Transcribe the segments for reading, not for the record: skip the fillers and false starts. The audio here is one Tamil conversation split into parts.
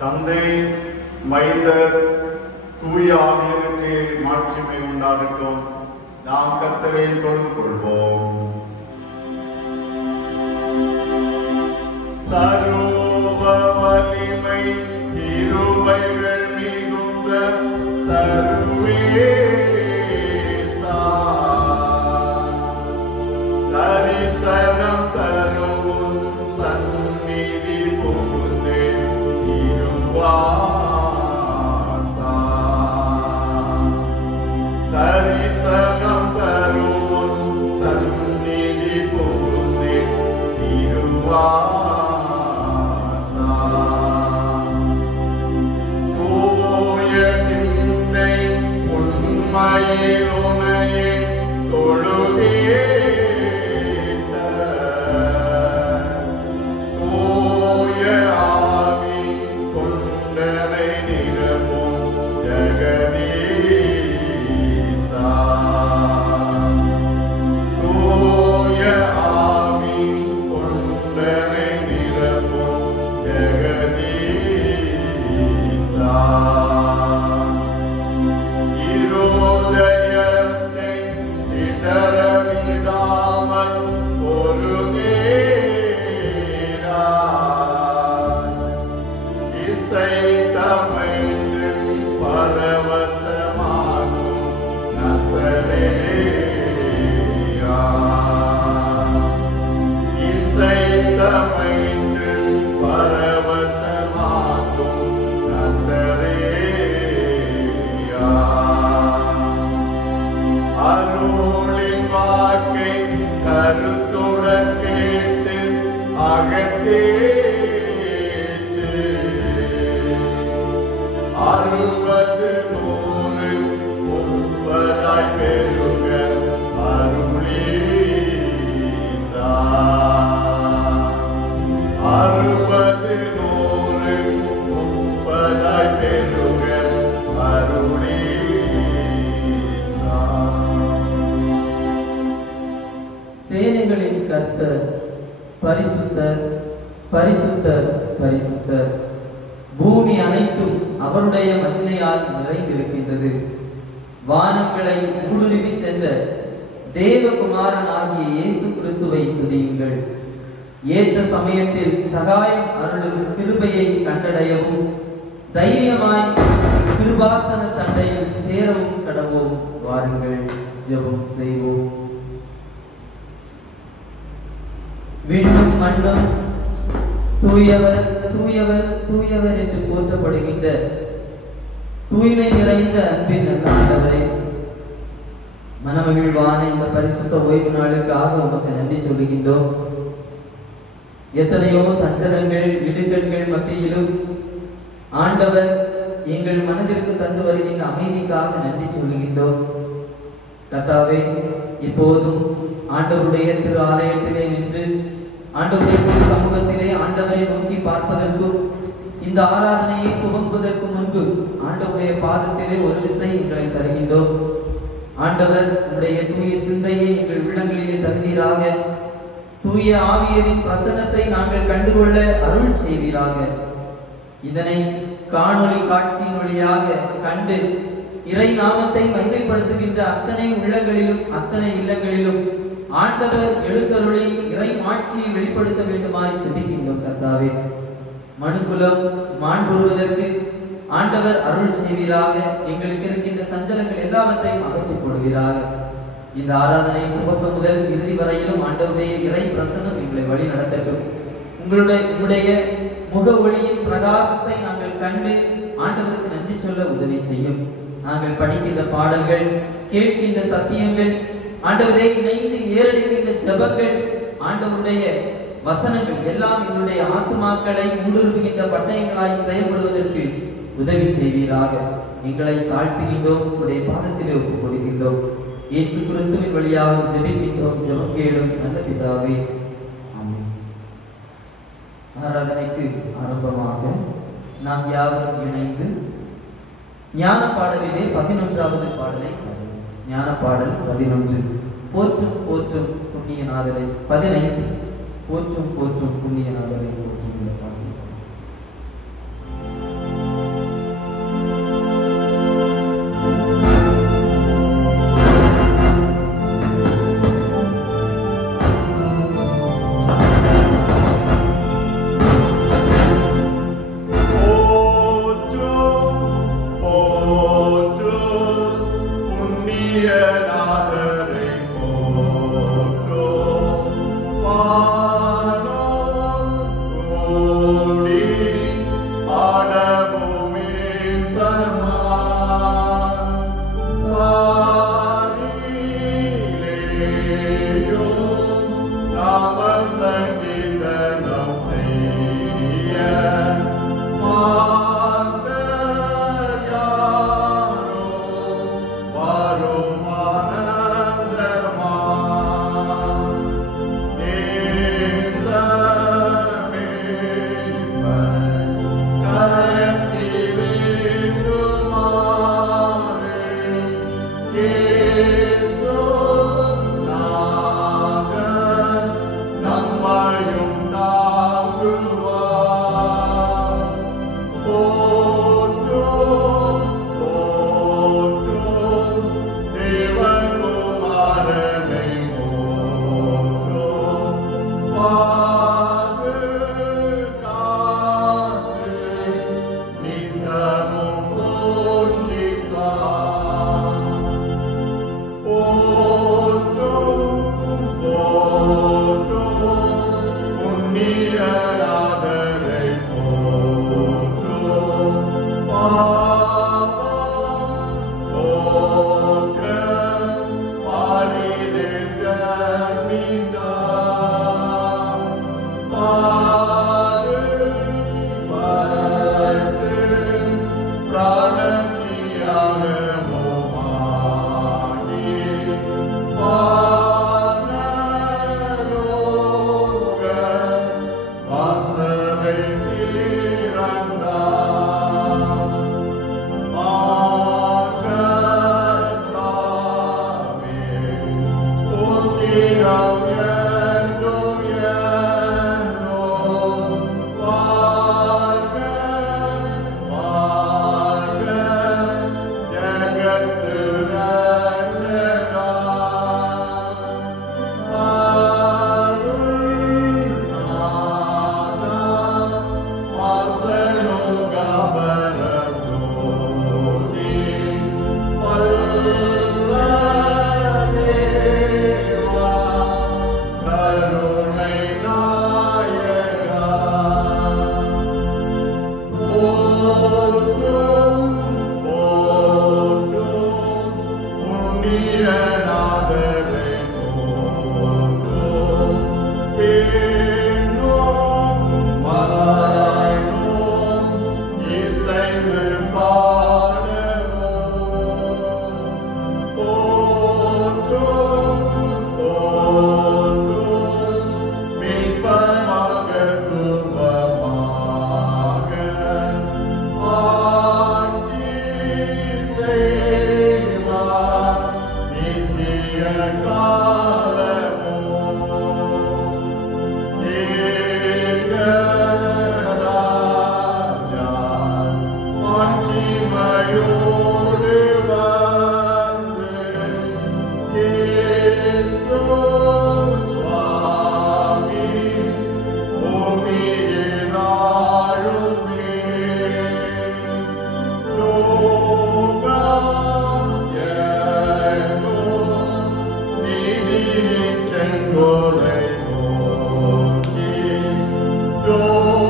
தந்தை, மைந்தர், தூய ஆவியருக்கு மாட்சிமை உண்டாகட்டும். நாம் கர்த்தரை தொழுது கொள்வோம். சர்வ வலிமை கிருபைகள் மிகுந்த சர்வேசா, தரிசனம் தரும் சந்நிதி புகுந்தே திருவாசா, தரிசனம் தரும் சந்நிதி புகுந்தே திருவாசா, தூய சிந்தை உண்மையிலுனையே தொழுதேத்த, தூய ஆவி கொண்டனை நிரப்பும் ஜெகதீசா, தூய ஆவி கொண்டனை நிரப்பும் ஜெகதீசா, இருதயத்தை சிதறவிடாமல் ஒரு நேராய் இசைத்தமைந்து பரவசமாகும் நசரேயா, இசைத்தமைந்து பரவசமாகும் நசரேயா, அருளின் வாக்கை கருத்துடன் கேட்டு அகத்தேற்று, 60, 100, 30 பெருக அருளீசா, 60, 100, 30 பெருக அருளீசா. சேனைகளின் கர்த்தர் பரிசுத்தர், பரிசுத்தர், பரிசுத்தர். பூமி அனைத்தும் அவருடைய மகிமையால் நிறைந்திருக்கின்றது. வானங்களை ஊடுருவி சென்ற தேவகுமாரன் ஆகிய இயேசு கிறிஸ்துவை துதியுங்கள். ஏற்ற சமயத்தில் சகாயம் அருளும் கிருபையை கண்டடையவும் தைரியமாய் கிருபாசன தண்டையில் சேரவும் கடவோம். வாருங்கள், ஜெபம் செய்வோம். விண்ணும் மண்ணும் தூயவர், தூயவர், தூயவர் என்று போற்றப்படுகின்ற தூய்மை நிறைந்த அன்பின் நல்ல ஆண்டவரே, மனமகிழ்வான இந்த பரிசுத்த ஓய்வு நாளுக்காக உமக்கு நன்றி சொல்லுகின்றோம். எத்தனையோ சஞ்சலங்கள், இடுக்கண்கள் மத்தியிலும் ஆண்டவர் எங்கள் மனதிற்கு தந்து வருகின்ற அமைதிக்காக நன்றி சொல்லுகின்றோம். கர்த்தாவே, இப்போதும் ஆண்டவருடைய திரு ஆலயத்திலே நின்று ஆண்டவருடைய சமூகத்திலே ஆண்டவரை நோக்கி பார்ப்பதற்கும் இந்த ஆராதனையை துவங்குவதற்கு முன்பு ஆண்டவருடைய பாதத்திலே ஒரு விசை எங்களை தருகின்றோம். ஆண்டவர் உடைய தூய சிந்தையை எங்கள் உள்ளங்களிலே தருவீராக. தூய ஆவியரின் பிரசன்னத்தை நாங்கள் கண்டுகொள்ள அருள் செய்வீராக. இதனை காணொளி காட்சியின் வழியாக கண்டு இறை நாமத்தை மகிமைப்படுத்துகின்ற அத்தனை உள்ளங்களிலும் அத்தனை இல்லங்களிலும் ஆண்டவர் எழுந்தருளி இறை மாட்சியை வெளிப்படுத்த வேண்டுமாய் செபிக்கின்றோம். கர்த்தாவே, மனுக்குலம் மாண்புறுவதற்கு ஆண்டவர் அருள் செய்வீராக. எங்களுக்கு இருக்கின்ற சஞ்சலங்கள் எல்லாவற்றையும் அகற்றிக் கொள்வீராக. இந்த ஆராதனை துவக்கம் முதல் இறுதி வரையிலும் ஆண்டவருடைய இறை பிரசன்னம் எங்களை வழி நடத்தட்டும். உங்களுடைய முக ஒளியின் பிரகாசத்தை நாங்கள் கண்டு ஆண்டவருக்கு நன்றி சொல்ல உதவி செய்யும். நாங்கள் படிக்கின்ற பாடல்கள், கேட்கின்ற சத்தியங்கள், ஆண்டவரை இணைந்து ஏறெடுக்கின்ற ஜெபங்கள், ஆண்டவருடைய வசனங்கள் எல்லாம் எங்களுடைய ஆத்துமாக்களை ஊடுருவுகின்ற பட்டயங்களாய் செயல்படுவதற்கு உதவி செய்வீராக. எங்களை தாழ்த்துகின்றோம், உங்களுடைய பாதத்திலே ஒப்புக் கொடுக்கின்றோம். இயேசு கிறிஸ்துவின் வழியாக ஜெபிக்கின்றோம். ஜெபம் கேளும் நல்ல பிதாவே, ஆமென். ஆராதனைக்கு ஆரம்பமாக நாம் யாவரும் இணைந்து ஞான பாடலிலே 11வது பாடலை பாடுவோம். ஞான பாடல் 11. போற்றும் போற்றும் புண்ணியநாதரை. 15. போற்றும் போற்றும் புண்ணியநாதரை போற்றும் பாடல்.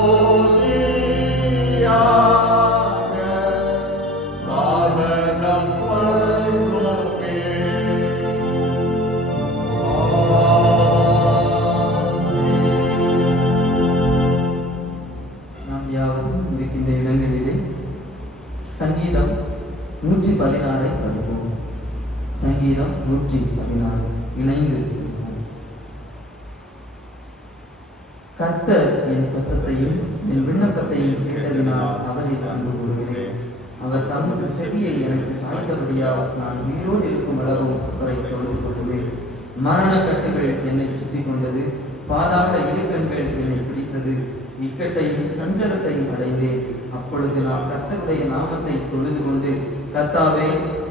பாவனம் பண்ணுமே. நாம் யாவரும் இருக்கின்ற இடங்களிலே சங்கீதம் 116 படிப்போம். சங்கீதம் 116 இணைந்து. கர்த்தர் என் சத்தத்தையும் என் விண்ணப்பத்தையும் கேட்டதினால் அவரில் அன்பு கூறுகிறேன். அவர் தமது செவியை எனக்கு சாய்த்தபடியால் நான் உயிரோடு இருக்கும் அளவும் அவரை தொழுது கொள்வேன். மரண கட்டுகள் என்னை சுற்றி கொண்டது, பாதாள இடுக்கண்கள் என்னை பிடித்தது, இக்கட்டையும் சஞ்சலத்தையும் அடைந்தேன். அப்பொழுது நான் கர்த்தருடைய நாமத்தை தொழுது கொண்டு, கர்த்தாவே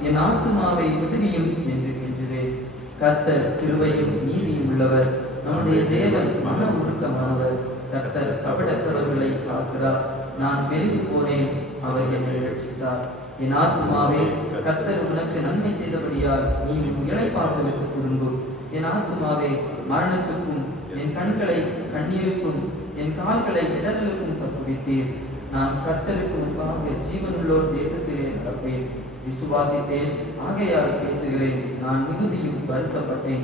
என் ஆத்துமாவை விடுவியும் என்று கெஞ்சுவேன். கர்த்தர் கிருபையும் நீதியும் உள்ளவர், நம்முடைய தேவன் மன உருக்கமானவர். கர்த்தர் கபடத்தவர்களை காக்கிறார். நான் மெலிந்து போனேன், அவர் என்னை ரட்சித்தார். என் ஆத்துமாவே கர்த்தர் உனக்கு நன்மை செய்தபடியால் நீ இளைப்பாறுதலுக்கு திரும்பும். என் ஆத்துமாவே மரணத்துக்கும் என் கண்களை கண்ணீருக்கும் என் கால்களை இடர்களுக்கும் தப்புவித்தீர். நான் கர்த்தருக்கு முன்பாக ஜீவனுள்ளோர் தேசத்திலே நடப்பேன். விசுவாசித்தேன், ஆகையால் பேசுகிறேன். நான் மிகுதியும் வருத்தப்பட்டேன்.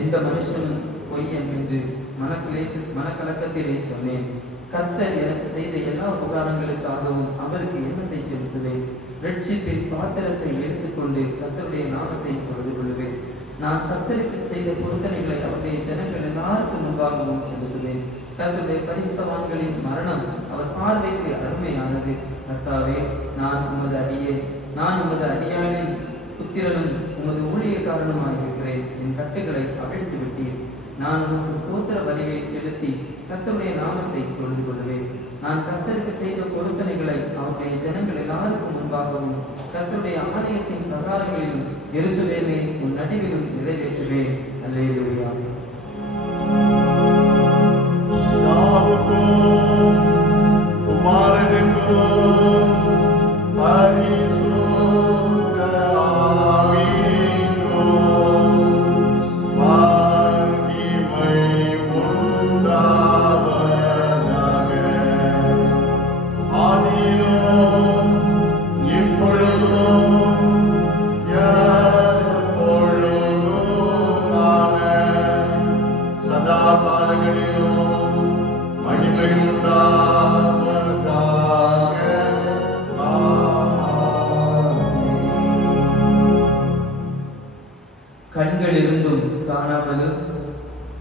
எந்த மனுஷனும் பொய்யன் என்று மனக்கலக்கத்திலே சொன்னேன். கர்த்தர் எனக்கு செய்த எல்லா உபகாரங்களுக்காகவும் அவருக்கு எண்ணத்தை செலுத்துவேன். ரட்சிப்பின் பாத்திரத்தை எடுத்துக்கொண்டு கர்த்தருடைய நாமத்தை தொழுது கொள்வேன். நான் கர்த்தருக்கு செய்த பொருத்தனைகளை அவருடைய ஜனங்கள் எல்லாருக்கும் முன்பாகவும் செலுத்துவேன். கர்த்தருடைய பரிசுத்தவான்களின் மரணம் அவர் பார்வைக்கு அருமையானது. கர்த்தாவே, நான் உமது அடியானின் புத்திரனும் உமது ஊழியக்காரனுமாயிருக்கிறேன். என் கட்டுகளை அவிழ்த்து விட்டேன். நான் உமக்கு ஸ்தோத்திர பலியை செலுத்தி கர்த்தருடைய நாமத்தை தொழுது கொள்வேன். நான் கர்த்தருக்கு செய்த பொருத்தனைகளை அவருடைய ஜனங்கள் எல்லாருக்கும் முன்பாகவும் கர்த்தருடைய ஆலயத்தின் பிரகாரங்களிலும் எருசலேமே உன் நடுவிலும் நிறைவேற்றுவேன். அல்லேலூயா. கண்கள் இருந்தும் காணாமலும்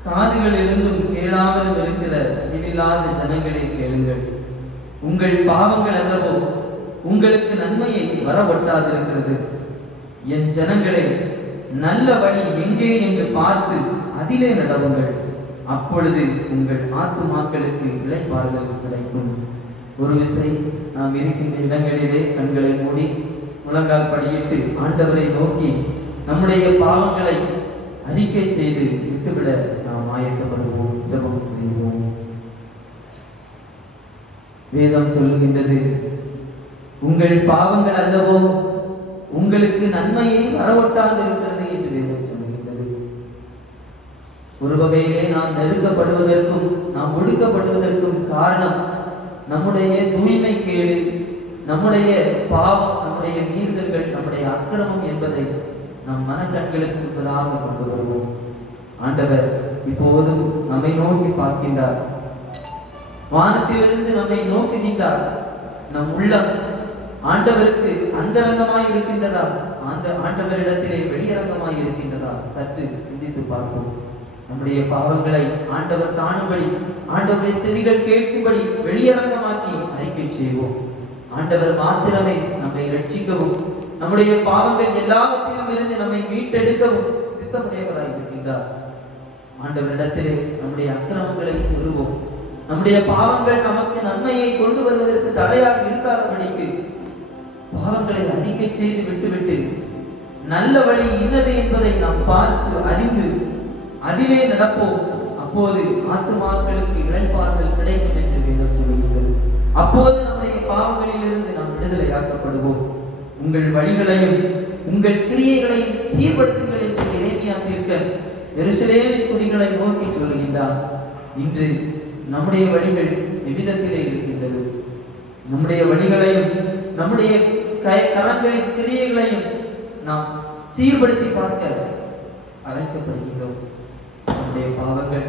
காதுகள் இருந்தும் கேளாமலும் இருக்கிற அறிவில்லாத ஜனங்களே கேளுங்கள். உங்கள் பாவங்கள் அல்லவோ உங்களுக்கு நன்மையை வரவொட்டாதிருக்கிறது. என் ஜனங்களே, நல்ல வழி எங்கே என்று பார்த்து அதிலே நடவுங்கள். அப்பொழுது உங்கள் ஆத்துமாக்களுக்கு இளைப்பாறுதல் கிடைக்கும். ஒரு விசை நாம் இருக்கின்ற இடங்களிலே கண்களை மூடி முழங்கால் படியிட்டு ஆண்டவரை நோக்கி நம்முடைய பாவங்களை அறிக்கை செய்து விட்டுவிட நாம் ஆயத்தப்படுவோம். ஜெபம் செய்வோம். வேதம் சொல்லுகின்றது, உங்கள் பாவங்கள் அல்லவோ உங்களுக்கு நன்மையை வரவொட்டாது இருக்கிறது என்று வேதம் சொல்லுகின்றது. ஒரு வகையிலே நாம் நெருக்கப்படுவதற்கும் நாம் ஒடுக்கப்படுவதற்கும் காரணம் நம்முடைய தூய்மை கேடு, நம்முடைய பாவம், நம்முடைய மீறுதல்கள், நம்முடைய அக்கிரமம் என்பதை நம் மனக்கண்களுக்கு முன்பதாக கொண்டு வருவோம். ஆண்டவர் இப்போதும் நம்மை நோக்கி பார்க்கின்றார். வானத்திலிருந்து நம்மை நோக்குகின்றார். நம் உள்ளம் ஆண்டவருக்கு அந்தரங்கமாய் இருக்கின்றதா, அந்த ஆண்டவரிடத்திலே வெளியரங்கமாய் இருக்கின்றதா? சற்று சிந்தித்து பார்ப்போம். நம்முடைய பாவங்களை ஆண்டவர் காணும்படி, ஆண்டவருடைய செவிகள் கேட்கும்படி வெளியரங்கமாக்கி அறிக்கை செய்வோம். ஆண்டவர் மாத்திரமே நம்மை ரட்சிக்கவும் நம்முடைய பாவங்கள் எல்லாவற்றிலும் இருந்து நம்மை மீட்டெடுக்கவும் சித்தமுடையவராய் இருக்கின்றார். ஆண்டவரிடத்திலே நம்முடைய அக்கிரமங்களை சொல்லுவோம். நம்முடைய பாவங்கள் நமக்கு நன்மையை கொண்டு வருவதற்கு தடையாக இருக்காதபடிக்கு பாவங்களை அறிக்கை செய்து விட்டுவிட்டு நல்ல வழி இன்னது என்பதை நாம் பார்த்து அறிந்து அதிலே நடப்போம். அப்போது ஆத்துமாக்களுக்கு இளைப்பாறுதல் கிடைக்கும் என்று வேதம் சொல்லுகிறது. அப்போது நம்முடைய பாவங்களில் இருந்து நாம் விடுதலையாக்கப்படுவோம். உங்கள் வழிகளையும் உங்கள் கிரியைகளையும் சீர்படுத்துங்கள் என்று எரேமியா தீர்க்கன் எருசலேமின் குடிகளை நோக்கி சொல்லுகின்றார். இன்று நம்முடைய வழிகள் எவ்விதத்திலே இருக்கின்றது? நம்முடைய வழிகளையும் நம்முடைய கரங்களின் கிரியைகளையும் நாம் சீர்படுத்தி பார்க்க அழைக்கப்படுகின்றோம். நம்முடைய பாவங்கள்,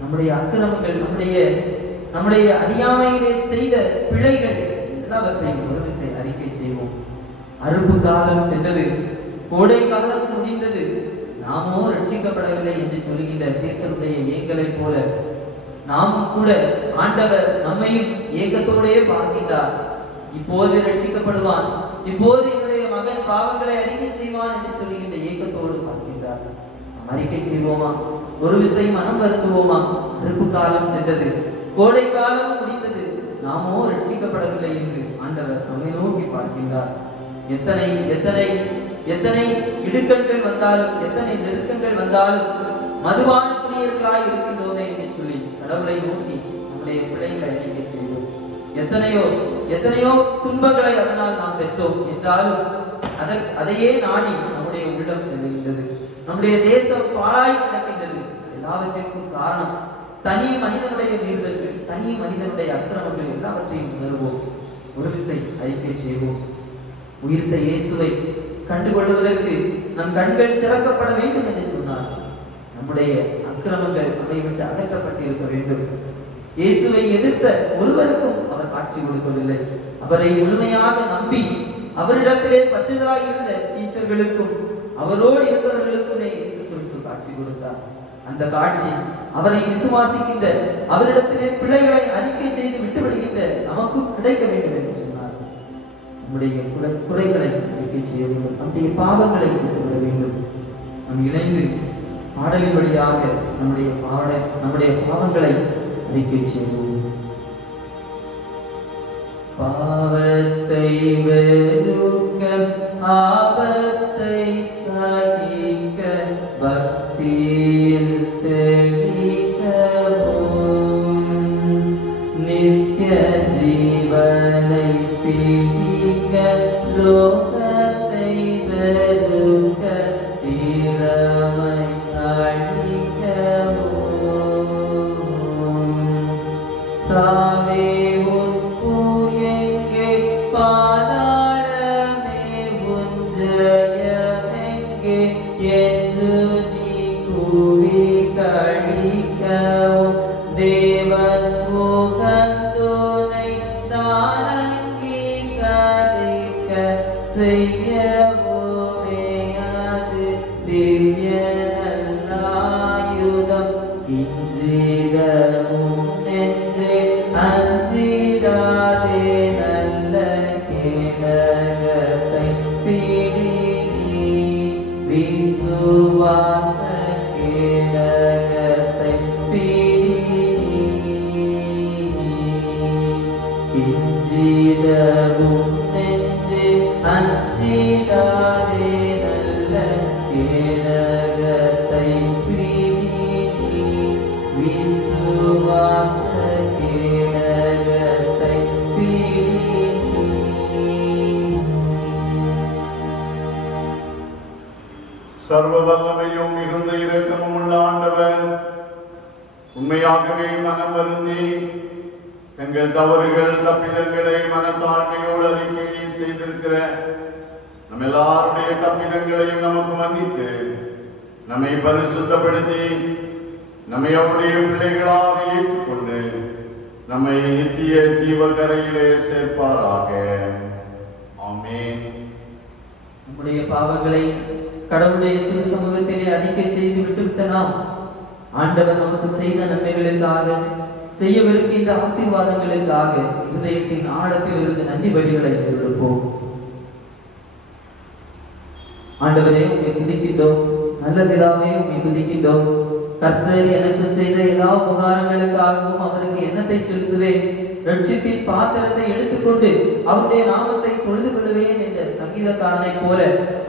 நம்முடைய அக்கிரமங்கள், நம்முடைய அறியாமையிலே செய்த பிழைகள் எல்லாவற்றையும் ஒரு விசை அறிக்கை செய்வோம். அறுப்பு காலம் சென்றது, கோடை காலம் முடிந்தது, நாமோ ரட்சிக்கப்படவில்லை என்று சொல்கின்ற தீர்க்கருடைய ஏங்கலை போல நாமும் கூட ஆண்டவர் நம்மையும் ஏக்கத்தோடே பார்க்கின்றார். இப்போது ரட்சிக்கப்படுவான், இப்போது என்னுடைய மகன் பாவங்களை அறிக்கை செய்வான் என்று சொல்லுகின்ற ஏக்கத்தோடு பார்க்கின்றார். நாம் அறிக்கை செய்வோமா? ஒரு விசை மனம் வருத்துவோமா? அறுப்பு காலம் சென்றது, கோடை காலம் முடிந்தது, நாமோ ரட்சிக்கப்படவில்லை என்று ஆண்டவர் நம்மை நோக்கி பார்க்கின்றார். எத்தனை எத்தனை எத்தனை இடுக்கண்கள் வந்தாலும், எத்தனை நெருக்கங்கள் வந்தாலும் மதுவான பிரியர்களாய் இருக்கின்றோமே என்று சொல்லி கடவுளை நோக்கி நம்முடைய பிள்ளைகளை அறிக்கை செய்வோம். எத்தனையோ துன்பங்களை அதனால் நாம் பெற்றோம் என்றாலும் அதையே நாடி நம்முடைய உள்ளம் செல்லுகின்றது. நம்முடைய தேசம் பாழாய் கிடக்கின்றது. எல்லாவற்றிற்கும் காரணம் தனி மனிதனுடைய மீறுதல்கள், தனி மனிதனுடைய அக்கிரமங்கள் எல்லாவற்றையும் உணர்வோம். ஒரு விசை அறிக்கை செய்வோம். உயிர்த்த இயேசுவை கண்டுகொள்வதற்கு நம் கண்கள் திறக்கப்பட வேண்டும் என்று சொன்னார். நம்முடைய அக்கிரமங்கள் நம்மை விட்டு அகற்றப்பட்டிருக்க வேண்டும். இயேசுவை எதிர்த்த ஒருவருக்கும் அவர் காட்சி கொடுக்கவில்லை. அவரை முழுமையாக நம்பி அவரிடத்திலே பற்றுதலாய் இருந்த சீஷர்களுக்கும் அவரோடு இருந்தவர்களுக்குமே இயேசு கிறிஸ்து காட்சி கொடுத்தார். அந்த காட்சி அவரை விசுவாசிக்கின்ற, அவரிடத்திலே பிள்ளைகளை அறிக்கை செய்து விட்டுவிடுகின்ற நமக்கும் கிடைக்க வேண்டும் என்று சொன்னார். நம்முடைய குறைகளை அறிக்கை செய்ய வேண்டும், நம்முடைய பாவங்களை விட்டுவிட வேண்டும். நாம் இணைந்து பாடலின் வழியாக நம்முடைய பாவங்களை அறிக்கை செய்வோம். பாவத்தை வெறுக்க, ஆபத்தை சகிக்க, பக்தியில் தெளிக்கவும், நித்திய ஜீவனை பிடிக்க, லோகத்தை வெறுக்க, திறமை அழிக்கவும், சாவே உன் பூயெங்கே, பாதாளமே உன் ஜெயமெங்கே என்று நீ கூவி கழிக்கவும், தேவன் முகந்துனை தானங்கி கதைக்க செய்யவுமே அது திவ்ய நல்லாயுதம். கிஞ்சிட முன்னென்றே அஞ்சிடாதே, நல்ல கேடகத்தை பிடி, விசுவாச கேடகத்தை பிடி. கிஞ்சிட முன்னென்றே அஞ்சிடாதே, நல்ல கேடகத்தை பிடி, விசுவாச கேடகத்தை பிடி. சர்வ வல்லமையும் மிகுந்த இரக்கமும் உள்ள ஆண்டவர் உண்மையாகவே மனம் வருந்தி தங்கள் தவறுகள் தப்பிதங்களை மனத்தாழ்மையோடு அறிக்கை செய்திருக்கிற நம் எல்லாருடைய தப்பிதங்களையும் நமக்கு மன்னித்து நம்மை பரிசுத்தப்படுத்தி நம்மை அவருடைய பிள்ளைகளாக ஏற்றுக்கொண்டு நம்மை நித்திய ஜீவகரையிலே சேர்ப்பாராக. ஆமென். நம்முடைய பாவங்களை கடவுளுடைய திரு சமூகத்திலே அறிக்கை செய்து விட்டுவிட்ட நாம் ஆண்டவர் நமக்கு செய்த நன்மைகளுக்காக, செய்யவிருக்கின்ற ஆசீர்வாதங்களுக்காக இதயத்தின் ஆழத்தில் இருந்து நன்றி வழிகளை எழுப்போம். ஆண்டவரே, உம்மை துதிக்கின்றோம். நல்ல பிதாவே, உம்மை துதிக்கின்றோம். கர்த்தர் எனக்கு செய்த எல்லா உபகாரங்களுக்காகவும் அவருக்கு எண்ணத்தை செலுத்துவேன். ரட்சிப்பின் பாத்திரத்தை எடுத்துக்கொண்டு அவருடைய நாமத்தை தொழுது கொள்வேன் என்ற சங்கீதக்காரனை போல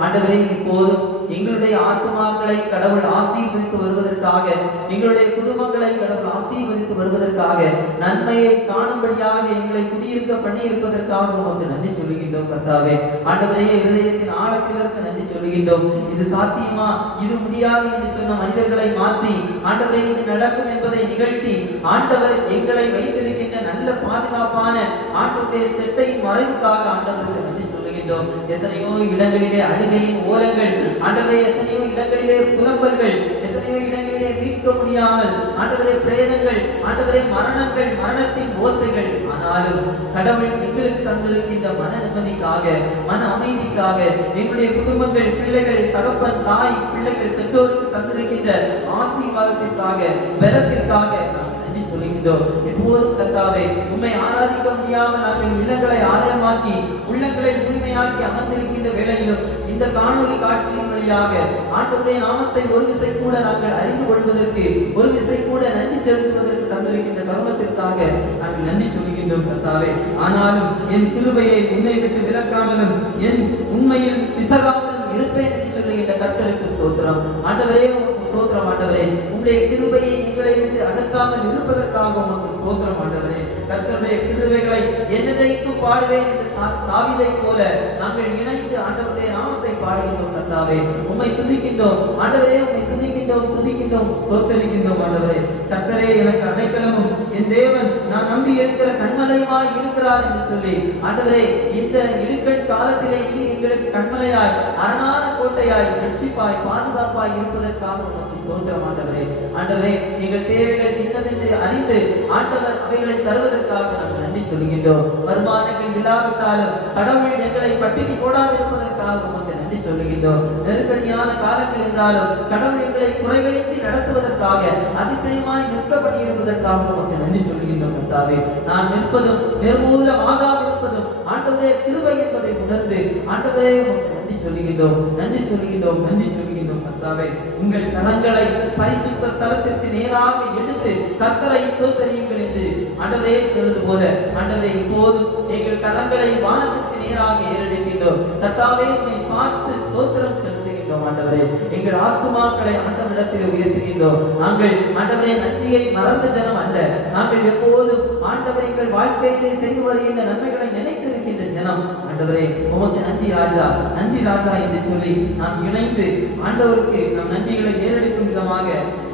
ஆண்டவரே, இப்போதும் எங்களுடைய ஆத்துமாக்களை கடவுள் ஆசீர்வதித்து வருவதற்காக, எங்களுடைய குடும்பங்களை கடவுள் ஆசீர்வதித்து வருவதற்காக, நன்மையை காணும்படியாக எங்களை குடியிருக்க பண்ணி இருப்பதற்காக உமக்கு நன்றி சொல்லுகின்றோம். கர்த்தாவே, ஆண்டவரே, இதயத்தின் ஆழத்திலிருந்து நன்றி சொல்லுகின்றோம். இது சாத்தியமா, இது முடியாது என்று சொன்ன மனிதர்களை மாற்றி ஆண்டவரே இது நடக்கும் என்பதை நிகழ்த்தி ஆண்டவர் எங்களை வைத்திருக்கின்ற நல்ல நல்ல பாதுகாப்பான ஆண்டவருடைய செட்டையின் மறைவுக்காக ஆண்டவருக்கு நன்றி சொல்லுகின்றோம். எத்தனையோ இடங்களிலே அழுகையின் ஓலங்கள் ஆண்டவரே, எத்தனையோ இடங்களிலே புலம்பல்கள், எத்தனையோ இடங்களிலே மீட்க முடியாமல் ஆண்டவரே பிரேதங்கள், ஆண்டவரே மரணங்கள், மரணத்தின் ஓசைகள். ஆனாலும் கடவுள் எங்களுக்கு தந்திருக்கின்ற மன நிம்மதிக்காக, மன அமைதிக்காக, எங்களுடைய குடும்பங்கள், பிள்ளைகள், தகப்பன், தாய், பிள்ளைகள், பெற்றோருக்கு தந்திருக்கின்ற ஆசீர்வாதத்திற்காக, பலத்திற்காக நன்றி சொல்லுகின்றோம். எப்போதும் கர்த்தாவே, உம்மை ஆராதிக்க முடியாமல் நாங்கள் இல்லங்களை ஆலயமாக்கி உள்ளங்களை தூய்மையாக்கி அமர்ந்திருக்கின்ற வேளையிலும் இந்த காணொலி காட்சியின் வழியாக ஆண்டவருடைய நாமத்தை ஒரு விசை கூட நாங்கள் அறிந்து கொள்வதற்கு, ஒரு விசை கூட நன்றி செலுத்துவதற்கு தந்திருக்கின்ற கர்மத்திற்காக நாங்கள் நன்றி சொல்லுகின்றோம் கர்த்தாவே. ஆனாலும் என் கிருபையை உன்னை விட்டு விலக்காமலும் என் உண்மையில் பிசகாமலும் இருப்பேன் என்று சொல்லுகின்ற கர்த்தருக்கு ஸ்தோத்திரம். ஆண்டவரே உமக்கு ஸ்தோத்திரம். ஆண்டவரே உம்முடைய கிருபையை எங்களை விட்டு அகற்றாமல் இருப்பதற்காக உமக்கு ஸ்தோத்திரம். ஆண்டவரே கர்த்தருடைய கிருபைகளை என்னைக்கும் பாடுவேன் என்று தாவீதை போல நாங்கள் இணைந்து ஆண்டவருடைய நாமத்தை பாடுகின்றோம் கர்த்தாவே. உம்மை துதிக்கின்றோம் ஆண்டவரே, உம்மை துதிக்கின்றோம், துதிக்கின்றோம், ஸ்தோத்தரிக்கின்றோம். ஆண்டவரே கர்த்தரே எனக்கு அடைக்கலமும் என் தேவன் நான் நம்பி இருக்கிற கண்மலையுமாய் இருக்கிறார் என்று சொல்லி ஆண்டவரே இந்த இடுக்கண் காலத்திலே நீர் எங்களுக்கு கண்மலையாய், அரணான கோட்டையாய், ரட்சிப்பாய், பாதுகாப்பாய் இருப்பதற்காக உமக்கு ஸ்தோத்திரம். ஆண்டவரே ஆண்டவரே எங்கள் தேவைகள் இன்னதென்று அறிந்து ஆண்டவர் அவைகளை தருவதற்காக நாங்கள் நன்றி சொல்கின்றோம். வருமானங்கள் இல்லாவிட்டாலும் கடவுள் எங்களை பட்டினி போடாதிருப்பதற்காக உமக்கு நன்றி சொல்லுகின்றோம். நெருக்கடியான காலங்கள் என்றாலும் கடவுள் எங்களை குறைகளின்றி நடத்துவதற்காக, அதிசயமாய் நிற்கப்படி இருப்பதற்காக உமக்கு நன்றி சொல்லுகின்றோம் கர்த்தாவே. நான் நிற்பதும் நிர்மூலமாகாது இருப்பதும் ஆண்டவரே கிருபை என்பதை உணர்ந்து ஆண்டவரே உமக்கு நன்றி சொல்லுகின்றோம், நன்றி சொல்லுகின்றோம், நன்றி சொல்லுகின்றோம் கர்த்தாவே. உங்கள் கரங்களை பரிசுத்த தலத்திற்கு நேராக எடுத்து கர்த்தரை ஸ்தோத்தரியுங்கள் என்று ஆண்டவரே சொல்வது போல ஆண்டவரே இப்போதும் எங்கள் கரங்களை வானத்திற்கு நேராக ஏறெடுக்கின்றோம் கர்த்தாவே. உம்மை பார்த்து ஸ்தோத்திரம் செலுத்துகின்றோம் ஆண்டவரே. எங்கள் ஆத்துமாக்களை ஆண்டவரிடத்தில் உயர்த்துகின்றோம். நாங்கள் ஆண்டவரே நன்றியை மறந்த ஜனம் அல்ல. நாங்கள் எப்போதும் ஆண்டவர் எங்கள் வாழ்க்கையிலே செய்து வருகின்ற நன்மைகளை நினைத்திருக்கின்ற ஜனம். ஆண்டவரே உமக்கு நன்றி ராஜா, நன்றி ராஜா என்று சொல்லி நாம் இணைந்து ஆண்டவருக்கு நம் நன்றிகளை ஏறெடுக்கும் விதமாக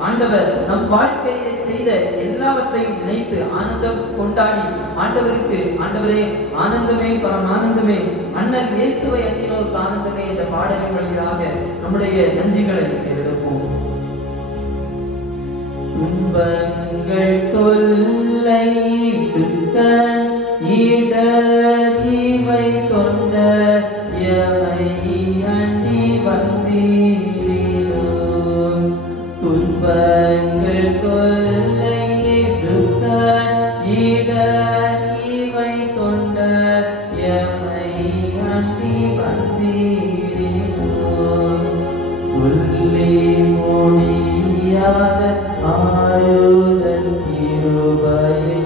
ஆண்டவர் நம் வாழ்க்கையை செய்த எல்லாவற்றையும் நினைத்து ஆனந்தம் கொண்டாடி ஆண்டவருக்கு ஆண்டவரே ஆனந்தமே பரமானந்தமே, அண்ணல் இயேசுவை அண்டினோருக்கு ஆனந்தமே என்ற பாடலின் வழியாக நம்முடைய நன்றிகளை ஏறெடுப்போம். துன்பங்கள் தொல்லை துக்க இடரிவை கொண்ட எமை அண்டி வந்தீரோ. துன்பங்கள் தொல்லை துக்க இடரிவை கொண்ட எமை அண்டி வந்தீரோ. சொல்லி முடியாத ஆயுதல் கிருபையை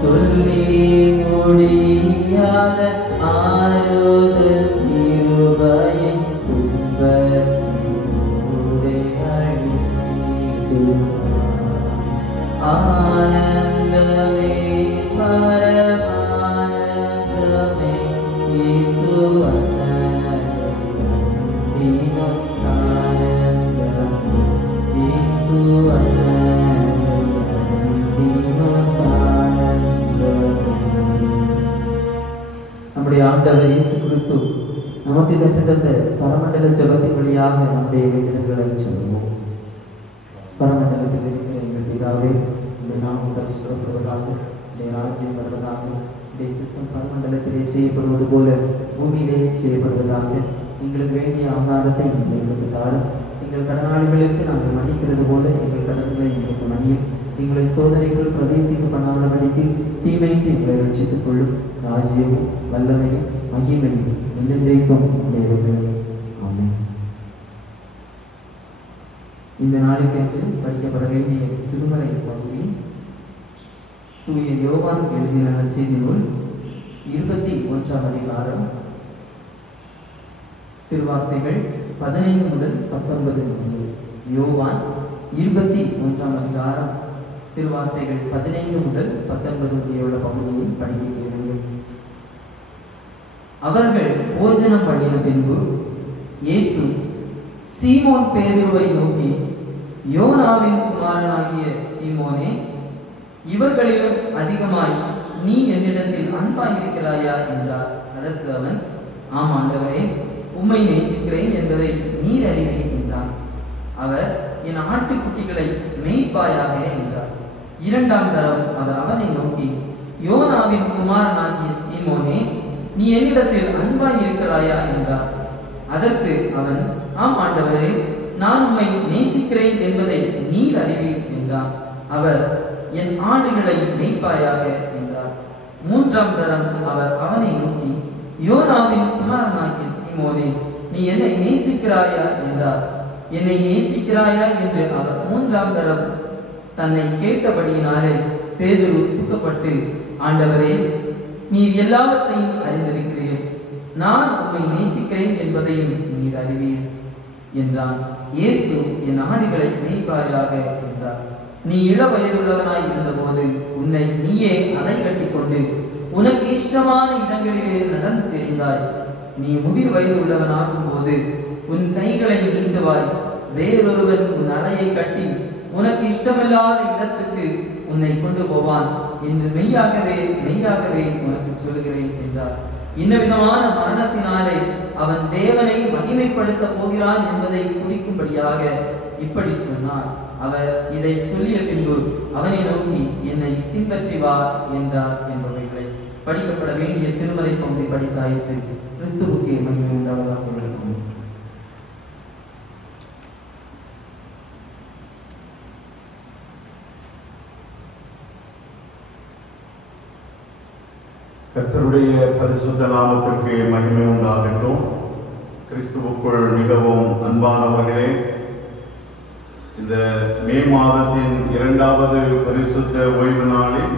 சொல்லி முடியாத ஆயுதல் கிருபையை ஆனந்தமே பரமானந்தமே இயேசு நம்முடைய ஆண்டவர் இயேசு கிறிஸ்து நமக்கு கற்றுத்தந்த பரமண்டல ஜெபத்தின் வழியாக நம்முடைய வேண்டுதல்களை சொல்லுவோம். பரமண்டலத்தில் இருக்கிற எங்கள் பிதாவே, உடைய நாமம் பரிசுத்தப்படுவதாக, உடைய ராஜ்யம் வருவதாக, உடைய சித்தம் பரமண்டலத்திலே செய்யப்படுவது போல பூமியிலேயே செய்யப்படுவதாக. எங்களுக்கு வேண்டிய ஆதாரத்தை இன்று எங்களுக்கு தாரும். எங்கள் கடனாளிகளுக்கு நாங்கள் மன்னிக்கிறது போல எங்கள் கடன்களை எங்களுக்கு மன்னியும். எங்களை சோதனைக்குள் பிரவேசிக்க பண்ணாதபடிக்கு தீமைக்கு எங்களை ரட்சித்துக் கொள்ளும். ராஜ்யமும் வல்லமையும் மகிமையும் என்றென்றைக்கும் தேவர்களே. ஆமென். இந்த நாளுக்கென்று படிக்கப்பட வேண்டிய திருமறை பகுதி தூய யோவான் எழுதின நற்செய்தி நூல் 21ஆம் அதிகாரம் திருவார்த்தைகள் 15 முதல் 19 முடிய. யோவான் 21ஆம் அதிகாரம் திருவார்த்தைகள் 15 முதல் 19 முடிய உள்ள பகுதியை படிக்கிறீர்கள். அவர்கள் போஜனம் பண்ணின பின்பு இயேசு சீமோன் பேதுருவை நோக்கி, யோனாவின் குமாரனாகிய சீமோனே, இவர்களிலும் அதிகமாய் நீ என்னிடத்தில் அன்பாயிருக்கிறாயா என்றார். அதற்கு அவன், ஆம் ஆண்டவரே, உம்மை நேசிக்கிறேன் என்பதை நீர் அறிவீர் என்றான். அவர், என் ஆட்டுக்குட்டிகளை மேய்ப்பாயாக என்றார். இரண்டாம் தரம் அவர் அவனை நோக்கி, யோனாவின் குமாரனாகிய சீமோனே, நீ என்னிடத்தில் அன்பாய் இருக்கிறாயா என்றார். அதற்கு அவன், ஆம் ஆண்டவரே, நான் உம்மை நேசிக்கிறேன் என்பதை நீர் அறிவீர் என்றான். அவர், என் ஆடுகளை மேய்ப்பாயாக என்றார். மூன்றாம் தரம் அவர் அவனை நோக்கி, யோனாவின் குமாரனாகிய சீமோனே, நீ என்னை நேசிக்கிறாயா என்றார். என்னை நேசிக்கிறாயா என்று அவர் மூன்றாம் தரம் தன்னை கேட்டபடியினாலே பேதுரு துக்கப்பட்டு, ஆண்டவரே, நீர் எல்லாவற்றையும் அறிந்திருக்கிறீர், நான் உம்மை நேசிக்கிறேன் என்பதையும் நீர் அறிவீர் என்றான். இயேசு, என் ஆடுகளை மேய்ப்பாயாக என்றார். நீ இள வயதுள்ளவனாய் இருந்தபோது உன்னை நீயே அலை கட்டி கொண்டு உனக்கு இஷ்டமான இடங்களிலே நடந்து தெரிந்தாய். நீ முதிர் வயது உள்ளவனாகும் போது உன் கைகளை நீட்டுவாய், வேறொருவன் உன் அலையை கட்டி உனக்கு இஷ்டமில்லாத இடத்துக்கு உன்னை கொண்டு போவான் என்று மெய்யாகவே மெய்யாகவே உனக்கு சொல்லுகிறேன் என்றார். இன்னவிதமான மரணத்தினாலே அவன் தேவனை மகிமைப்படுத்த போகிறான் என்பதை குறிக்கும்படியாக இப்படி சொன்னார். அவர் இதை சொல்லிய பின்பு அவனை நோக்கி, என்னை பின்பற்றி வா என்றார் என்பவைகளை படிக்கப்பட வேண்டிய திருமறை பகுதி படித்தாயிற்று. கிறிஸ்துவுக்கே மகிமை உண்டாவதாக இருக்கும். கர்த்தருடைய பரிசுத்த நாமத்திற்கு மகிமை உண்டாகட்டும். கிறிஸ்துவுக்குள் மிகவும் அன்பானவர்களே, இந்த மே மாதத்தின் 2வது பரிசுத்த ஓய்வு நாளில்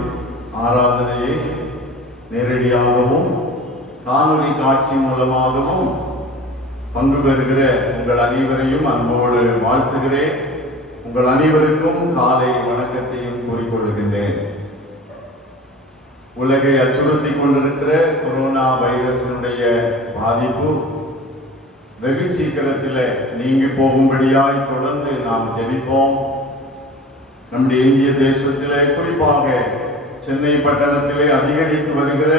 ஆராதனையை நேரடியாகவும் காணொலி காட்சி மூலமாகவும் பங்கு பெறுகிற உங்கள் அனைவரையும் அன்போடு வாழ்த்துகிறேன். உங்கள் அனைவருக்கும் காலை வணக்கத்தையும் கூறிக்கொள்கின்றேன். உலகை அச்சுறுத்தி கொண்டிருக்கிற கொரோனா வைரஸினுடைய பாதிப்பு வெகு சீக்கிரத்தில் நீங்கி போகும்படியாய் தொடர்ந்து நாம் ஜெபிப்போம். நம்முடைய இந்திய தேசத்திலே, குறிப்பாக சென்னை பட்டணத்திலே அதிகரித்து வருகிற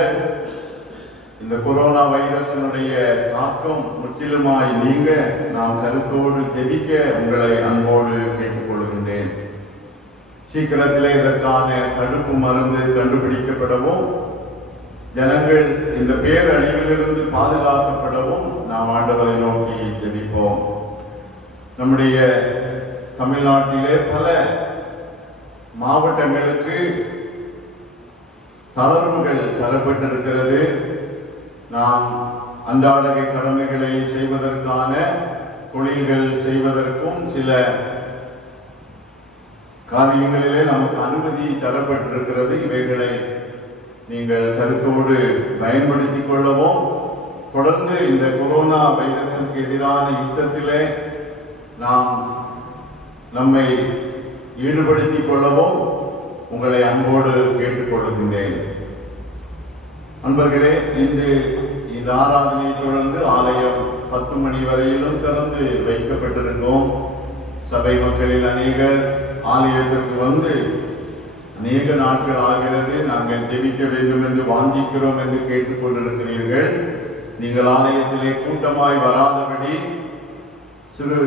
இந்த கொரோனா வைரஸினுடைய தாக்கம் முற்றிலுமாய் நீங்க நாம் கருத்தோடு ஜெபிக்க உங்களை அன்போடு கேட்டுக்கொள்கின்றேன். சீக்கிரத்திலே இதற்கான தடுப்பு மருந்து கண்டுபிடிக்கப்படவும் ஜனங்கள் இந்த பேரழிவிலிருந்து பாதுகாக்கப்படவும் நாம் ஆண்டவரை நோக்கி ஜெபிப்போம். நம்முடைய தமிழ்நாட்டிலே பல மாவட்டங்களுக்கு தளர்வுகள் தரப்பட்டிருக்கிறது. நாம் அன்றாட கடமைகளை செய்வதற்கான, தொழில்கள் செய்வதற்கும் சில காரியங்களிலே நமக்கு அனுமதி தரப்பட்டிருக்கிறது. இவைகளை நீங்கள் கருத்தோடு பயன்படுத்திக் கொள்ளவும், தொடர்ந்து இந்த கொரோனா வைரஸுக்கு எதிரான யுத்தத்திலே நாம் நம்மை ஈடுபடுத்திக் கொள்ளவும் உங்களை அன்போடு கேட்டுக்கொள்கின்றேன். அன்பர்களே, இன்று இந்த ஆராதனை தொடர்ந்து ஆலயம் 10 மணி வரையிலும் திறந்து வைக்கப்பட்டிருக்கும். சபை மக்களில் அநேகர் ஆலயத்திற்கு வந்து அநேக நாட்கள் ஆகிறது, நாங்கள் ஜெபிக்க வேண்டும் என்று வாஞ்சிக்கிறோம் என்று கேட்டுக்கொண்டிருக்கிறீர்கள். நீங்கள் ஆலயத்திலே கூட்டமாய் வராதபடி சிறு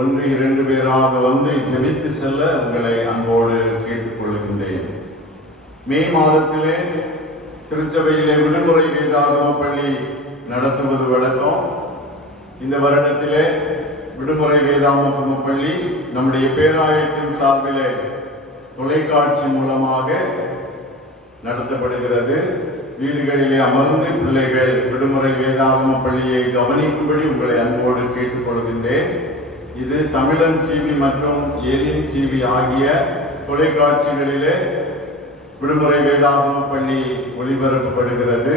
1-2 பேராக வந்து ஜெபித்து செல்ல உங்களை அன்போடு கேட்டுக்கொள்கின்றேன். மே மாதத்திலே திருச்சபையிலே விடுமுறை வேதாகம பள்ளி நடத்துவது வழக்கம். இந்த வருடத்திலே விடுமுறை வேதாகம பள்ளி நம்முடைய பேராயத்தின் சார்பிலே தொலைக்காட்சி மூலமாக நடத்தப்படுகிறது. வீடுகளிலே அமர்ந்து பிள்ளைகள் விடுமுறை வேதாகம பள்ளியை கவனிக்கும்படி உங்களை அன்போடு கேட்டுக்கொள்கின்றேன். இது தமிழன் டிவி மற்றும் ஏலின் டிவி ஆகிய தொலைக்காட்சிகளிலே விடுமுறை வேதாகம பள்ளி ஒளிபரப்பப்படுகிறது.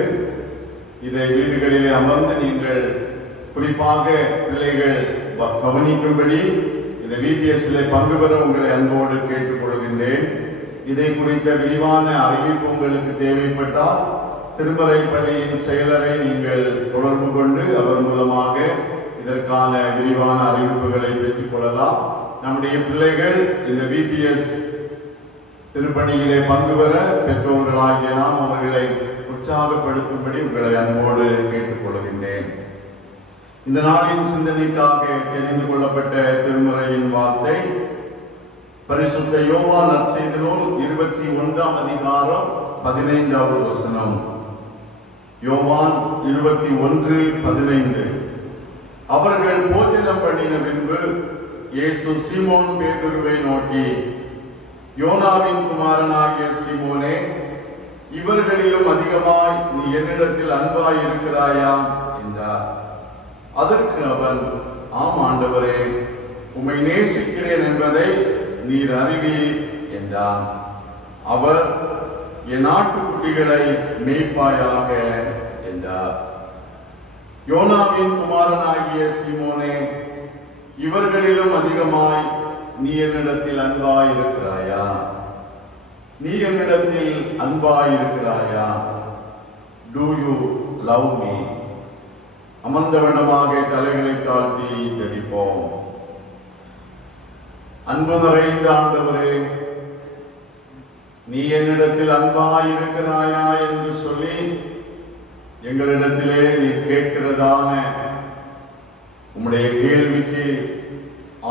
இதை வீடுகளிலே அமர்ந்து நீங்கள் குறிப்பாக பிள்ளைகள் கவனிக்கும்படி இந்த VPSலே பங்கு பெற உங்களை அன்போடு கேட்டுக்கொள்கின்றேன். இதை குறித்த விரிவான அறிவிப்பு உங்களுக்கு தேவைப்பட்டால் திருமறை பள்ளியின் செயலரை நீங்கள் தொடர்பு கொண்டு அவர் மூலமாக இதற்கான விரிவான அறிவிப்புகளை பெற்றுக் கொள்ளலாம். நம்முடைய பிள்ளைகள் இந்த VPS திருப்பணியிலே பங்கு பெற பெற்றோர்களாகிய நாம் அவர்களை உற்சாகப்படுத்தும்படி உங்களை அன்போடு கேட்டுக்கொள்கின்றேன். இந்த நாளின் சிந்தனைக்காக தெரிந்து கொள்ளப்பட்ட திருமறையின் வார்த்தை பரிசுத்த யோவான் நற்செய்தி நூல் 21ஆம் அதிகாரம் 15வது வசனம். யோவான் 21:15. அவர்கள் போஜனம் பண்ணின பின்பு இயேசு சீமோன் பேதுருவை நோக்கி, யோனாவின் குமாரனாகிய சீமோனே, இவர்களிலும் அதிகமாய் நீ என்னிடத்தில் அன்பாய் இருக்கிறாயா என்றார். அதற்கு அவன், ஆம் ஆண்டவரே, உம்மை நேசிக்கிறேன் என்பதை நீர் அறிவீர் என்றான். அவர், என் ஆட்டுக்குட்டிகளை மேய்ப்பாயாக என்றார். யோனாவின் குமாரனாகிய சீமோனே, இவர்களிலும் அதிகமாய் நீ என்னிடத்தில் அன்பாய் இருக்கிறாயா? நீ என்னிடத்தில் அன்பாய் இருக்கிறாயா? Do you love me? அமர்ந்தவனமாக தலைகளை தாழ்த்தி ஜெபிப்போம். அன்பு நிறைந்த ஆண்டவரே, நீ என்னிடத்தில் அன்பாய் இருக்கிறாயா என்று சொல்லி எங்களிடத்திலே நீ கேட்கிறதான உம்முடைய கேள்விக்கு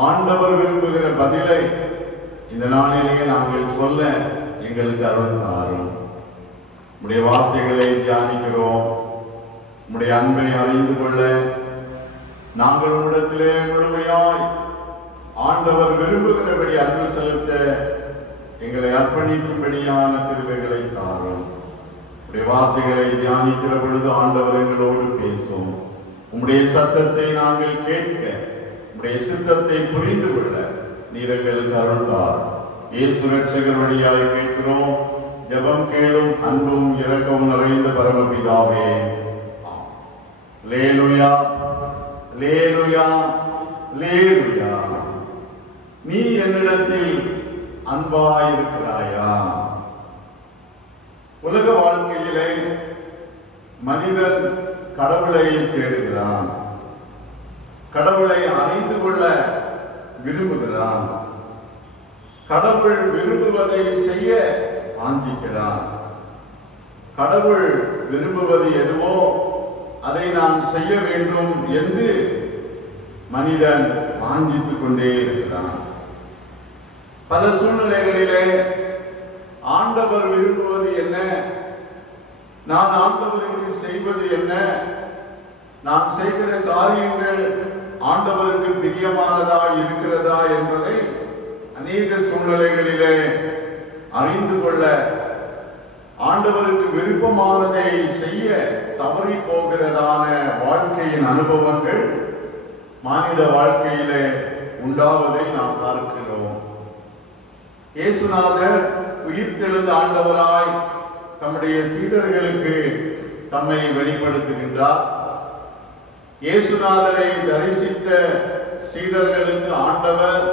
ஆண்டவர் விரும்புகிற பதிலை இந்த நாளிலே நாங்கள் சொல்ல எங்களுக்கு அருள் தாரும். உம்முடைய வார்த்தைகளை தியானிக்கிறோம். உம்முடைய அன்பை அறிந்து கொள்ள நாங்கள் உம்மிடத்திலே முழுமையாய் ஆண்டவர் விரும்புகிறபடி அன்பு செலுத்த எங்களை அர்ப்பணிக்கும்படியான கிருபைகளை தாரும். உம்முடைய வார்த்தைகளை தியானிக்கிற பொழுது ஆண்டவர் எங்களோடு பேசும். உம்முடைய சத்தத்தை நாங்கள் கேட்க, உம்முடைய சித்தத்தை புரிந்து கொள்ள நீர் எங்களுக்கு அருள் தார். இயேசு ரட்சகர் வழியாய் கேட்கிறோம். ஜெபம் கேளும் அன்பும் இரக்கமும் நிறைந்த பரமபிதாவே. அல்லேலூயா, அல்லேலூயா, அல்லேலூயா. நீ என்னிடத்தில் அன்பாயிருக்கிறாயா? உலக வாழ்க்கையிலே மனிதன் கடவுளை தேடுகிறான், கடவுளை அறிந்து கொள்ள விரும்புகிறான், கடவுள் விரும்புவதை செய்ய வாஞ்சிக்கிறான். கடவுள் விரும்புவது எதுவோ அதை நான் செய்ய வேண்டும் என்று மனிதன் வாஞ்சித்துக் கொண்டே இருக்கிறான். பல சூழ்நிலைகளிலே ஆண்டவர் விரும்புவது என்ன, நான் ஆண்டவருக்கு செய்வது என்ன, நான் செய்கிற காரியங்கள் ஆண்டவருக்கு பிரியமானதா இருக்கிறதா என்பதை அநேக சூழ்நிலைகளிலே அறிந்து கொள்ள, ஆண்டவருக்கு விருப்பமானதை செய்ய தவறி போகிறதான வாழ்க்கையின் அனுபவங்கள் மானிட வாழ்க்கையிலே உண்டாவதை நாம் பார்க்கிறோம். இயேசுநாதர் உயிர்த்தெழுந்த ஆண்டவராய் தம்முடைய சீடர்களுக்கு தம்மை வெளிப்படுத்துகின்றார். இயேசுநாதரை தரிசித்த சீடர்களுக்கு ஆண்டவர்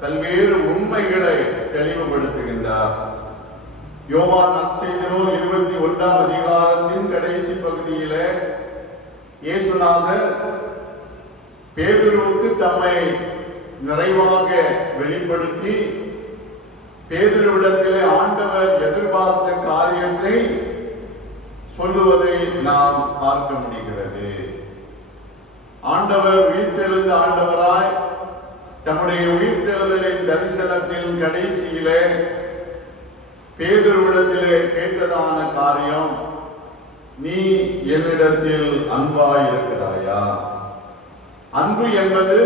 பல்வேறு உண்மைகளை தெளிவுபடுத்துகின்றார். யோவான் நற்செய்தி நூல் 21ஆம் அதிகாரத்தின் கடைசி பகுதியிலே இயேசுநாதர் பேதுருவுக்கு தம்மை நிறைவாக வெளிப்படுத்தி பேதுருவிடத்திலே ஆண்டவர் எதிர்பார்த்த காரியத்தை சொல்லுவதை நாம் பார்க்க முடிகிறது. ஆண்டவர் உயிர்த்தெழுந்த ஆண்டவராய் தம்முடைய உயிர்த்தெழுதலின் தரிசனத்தின் கடைசியிலே பேதுருவிடத்திலே கேட்டதான காரியம், நீ என்னிடத்தில் அன்பாய் இருக்கிறாயா? அன்பு என்பது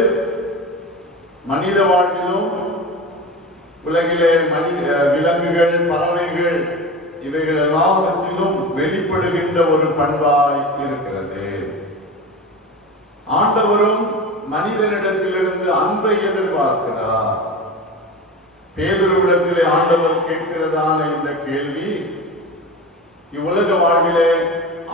மனித வாழ்விலும் உலகிலே விலங்குகள், பறவைகள் இவைகள் எல்லாவற்றிலும் வெளிப்படுகின்ற ஒரு பண்பாய் இருக்கிறது. ஆண்டவரும் மனிதனிடத்திலிருந்து அன்பை எதிர்பார்க்கிறார். பேதுருவிடத்திலே ஆண்டவர் கேட்கிறதான இந்த கேள்வி இவ்வுலக வாழ்விலே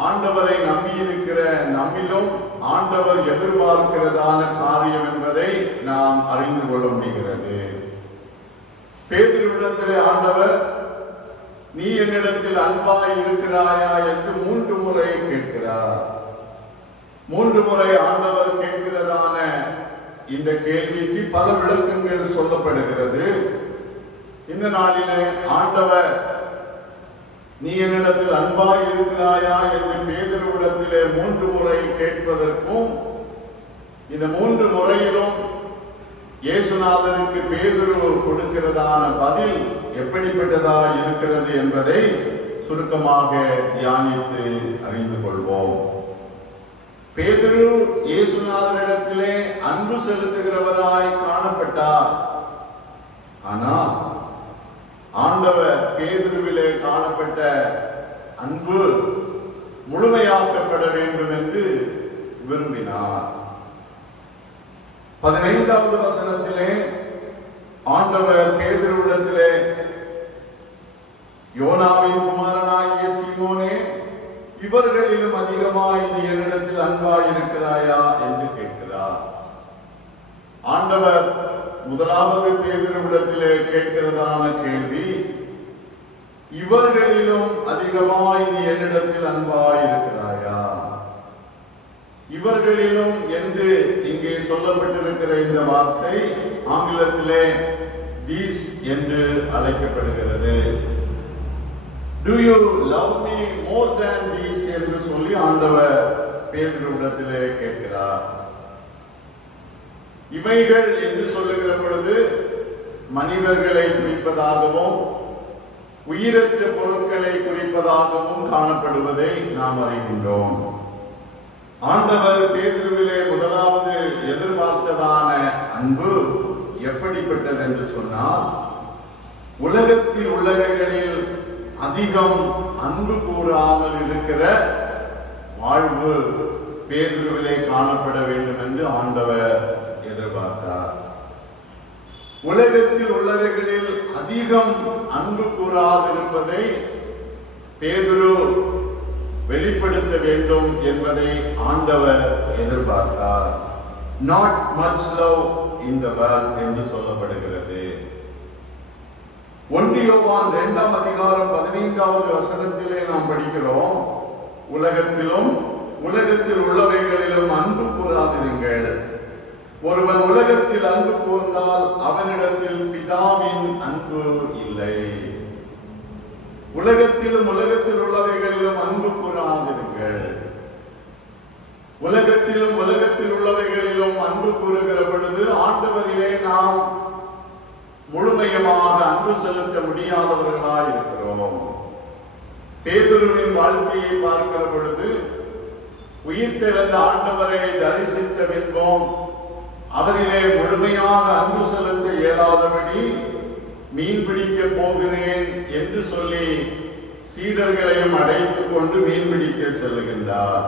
ஆண்டவரை நம்பி இருக்கிற நம்மிலும் ஆண்டவர் எதிர்பார்க்கிறதான காரியம் என்பதை நாம் அறிந்து கொள்ள முடிகிறது. பேதுருவிடத்திலே ஆண்டவர் நீ என்னிடத்தில் அன்பாய் இருக்கிறாயா என்று 3 முறை கேட்கிறார். 3 முறை ஆண்டவர் கேட்கிறதான இந்த கேள்விக்கு பல விளக்கங்கள் சொல்லப்படுகிறது. இந்த நாளிலே ஆண்டவர் நீ என்னிடத்தில் அன்பாய் இருக்கிறாயா என்று பேதுருவிடத்திலே 3 முறை கேட்பதற்கும், இந்த 3 முறையிலும் இயேசுநாதருக்கு பேதுரு கொடுக்கிறதான பதில் எப்படிப்பட்டதா இருக்கிறது என்பதை சுருக்கமாக தியானித்து அறிந்து கொள்வோம். பேதுரு இயேசுநாதரிடத்திலே அன்பு செலுத்துகிறவராய் காணப்பட்டார். ஆனால் ஆண்டவர் பேதுருவிலே காணப்பட்ட அன்பு முழுமையாக்கப்பட வேண்டும் என்று விரும்பினார். 15வது வசனத்திலே ஆண்டவர் பேதுருவிடத்திலே, யோனாவின் குமாரனாகிய சீமோனே, இவர்களிலும் அதிகமாய் நீ என்னிடத்தில் அன்பாய் இருக்கிறாயா என்று கேட்கிறார். ஆண்டவர் முதலாவது பேதுருவிடத்திலே கேட்கிறதான கேள்வி, இவர்களிலும் அதிகமாய் நீ என்னிடத்தில் அன்பாய் இருக்கிறாயா? இவர்களிலும் என்று இங்கே சொல்லப்பட்டிருக்கிற இந்த வார்த்தை ஆங்கிலத்திலே these என்று அழைக்கப்படுகிறது. Do you love me more than these என்று சொல்லி ஆண்டவர் பேதுருவிடத்திலே கேட்கிறார். இவைகள் என்று சொல்லுகிற பொழுது மனிதர்களை குறிப்பதாகவும் உயிரற்ற பொருட்களை குறிப்பதாகவும் காணப்படுவதை நாம் அறிகின்றோம். ஆண்டவர் பேதுருவிலே முதலாவது எதிர்பார்த்ததான அன்பு எப்படிப்பட்டது என்று சொன்னால், உலகத்தில் உள்ளவைகளில் அதிகம் அன்பு கூறாமல் இருக்கிற வாழ்வு பேதுருவிலே காணப்பட வேண்டும் என்று ஆண்டவர் எதிர்பார்த்தார். உலகத்தில் உள்ளவைகளில் அதிகம் அன்பு கூறாதிருப்பதை பேதுரு வெளிப்படுத்த வேண்டும் என்பதை ஆண்டவர் எதிர்பார்த்தார். Not much love in the world என்று சொல்லப்படுகிறது. 1 யோவான் 2ஆம் அதிகாரம் 15வது வசனத்திலே நாம் படிக்கிறோம், உலகத்திலும் உலகத்தில் உள்ளவைகளிலும் அன்பு கூறாதிருங்கள். ஒருவன் உலகத்தில் அன்பு கூர்ந்தால் அவனிடத்தில் பிதாவின் அன்பு இல்லை. உலகத்திலும் உலகத்தில் உள்ளவைகளிலும் அன்பு கூறாதிருங்கள். உலகத்திலும் உலகத்தில் உள்ளவைகளிலும் அன்பு கூறுகிற பொழுது ஆண்டவரிலே நாம் முழுமையமாக அன்பு செலுத்த முடியாதவர்களாய் இருக்கிறோம். பேதுருவின் வாழ்க்கையை பார்க்கிற பொழுது உயிர்த்தெழுந்த ஆண்டவரை தரிசித்த பின்பும் அவரிலே முழுமையாக அன்பு செலுத்த இயலாதபடி மீன் பிடிக்க போகிறேன் என்று சொல்லி சீடர்களையும் அடைத்துக் கொண்டு மீன் பிடிக்க செல்லுகின்றார்.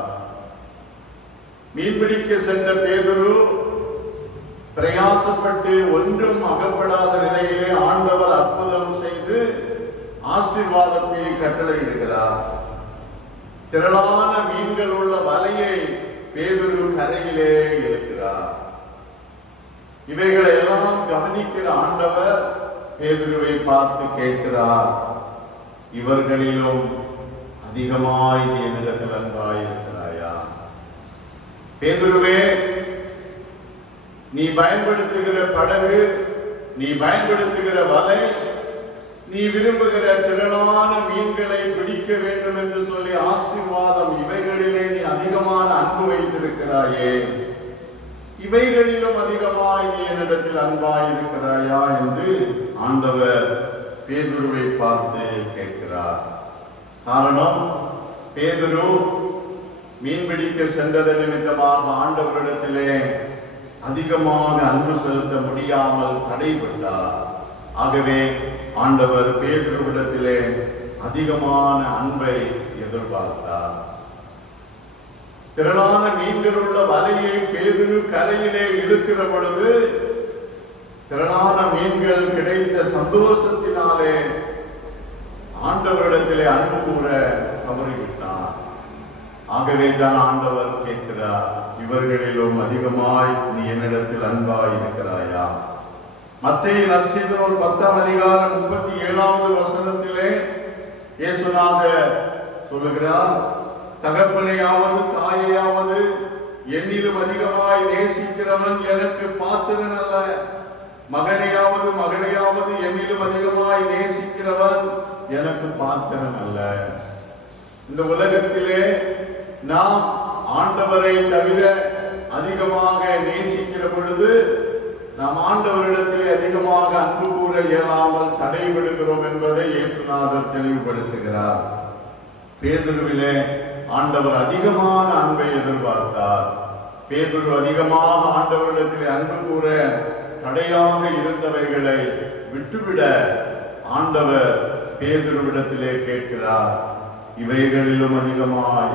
மீன் பிடிக்க சென்ற பேதுரு பிரயாசப்பட்டு ஒன்றும் அகப்படாத நிலையிலே ஆண்டவர் அற்புதம் செய்து ஆசீர்வாதத்தை கட்டளையிடுகிறார். திரளான மீன்கள் உள்ள வலையை பேதுரு கரையிலே இழுக்கிறார். இவைகளை எல்லாம் கவனிக்கிற ஆண்டவர் பேதுருவை பார்த்து கேட்கிறார், இவர்களிலும் அதிகமாய் நீ என்னிடத்தில் அன்பாய் இருக்கிறாயா? பேதுருவே, நீ பயன்படுத்துகிற படகு, நீ பயன்படுத்துகிற வலை, நீ விரும்புகிற திரளான மீன்களை பிடிக்க வேண்டும் என்று சொல்லி ஆசீர்வாதம், இவைகளிலே நீ அதிகமான அன்பு வைத்திருக்கிறாயே, இவைகளிலும் அதிகமாய் நீ என்னிடத்தில் அன்பாய் இருக்கிறாயா என்று ஆண்டவர் பேதுருவை பார்த்து கேட்கிறார். காரணம், பேதுரு மீன்பிடிக்க சென்றது நிமித்தமாக ஆண்டவரிடத்திலே அதிகமாக அன்பு செலுத்த முடியாமல் தடைபட்டார். ஆகவே ஆண்டவர் பேதுருவிடத்திலே அதிகமான அன்பை எதிர்பார்த்தார். திரளான மீன்கள் உள்ள வலையை பேதுரு கரையிலே இழுக்கிற பொழுது திரளான மீன்கள் கிடைத்த சந்தோஷத்தினாலே ஆண்டவரிடத்திலே அன்பு கூற தவறிவிட்டார். ஆகவே தான் ஆண்டவர் கேட்கிறார், இவர்களிலும் அதிகமாய் நீ என்னிடத்தில் அன்பாய் இருக்கிறாயா? மத்தேயு நற்செய்தி நூல் 10ஆம் அதிகாரம் 37வது வசனத்திலே இயேசுநாதர் சொல்லுகிறார், தகப்பனையாவது தாயையாவது என்னிலும் அதிகமாய் நேசிக்கிறவன் எனக்கு பாத்திரன் அல்ல. மகனையாவது மகளையாவது என்னிலும் அதிகமாய் நேசிக்கிறவன் எனக்கு பாத்திரன் அல்ல. இந்த உலகத்திலே நாம் ஆண்டவரை தவிர அதிகமாக நேசிக்கிற பொழுது நாம் ஆண்டவரிடத்திலே அதிகமாக அன்பு கூற இயலாமல் தடைபடுகிறோம் என்பதை இயேசுநாதர் தெளிவுபடுத்துகிறார். பேதுருவிலே ஆண்டவர் அதிகமான அன்பை எதிர்பார்த்தார். பேதுரு அதிகமாக ஆண்டவரிடத்திலே அன்பு கூற தடையாக இருந்தவைகளை விட்டுவிட ஆண்டவர் பேதுருவிடத்திலே கேட்கிறார், இவைகளிலும் அதிகமாய்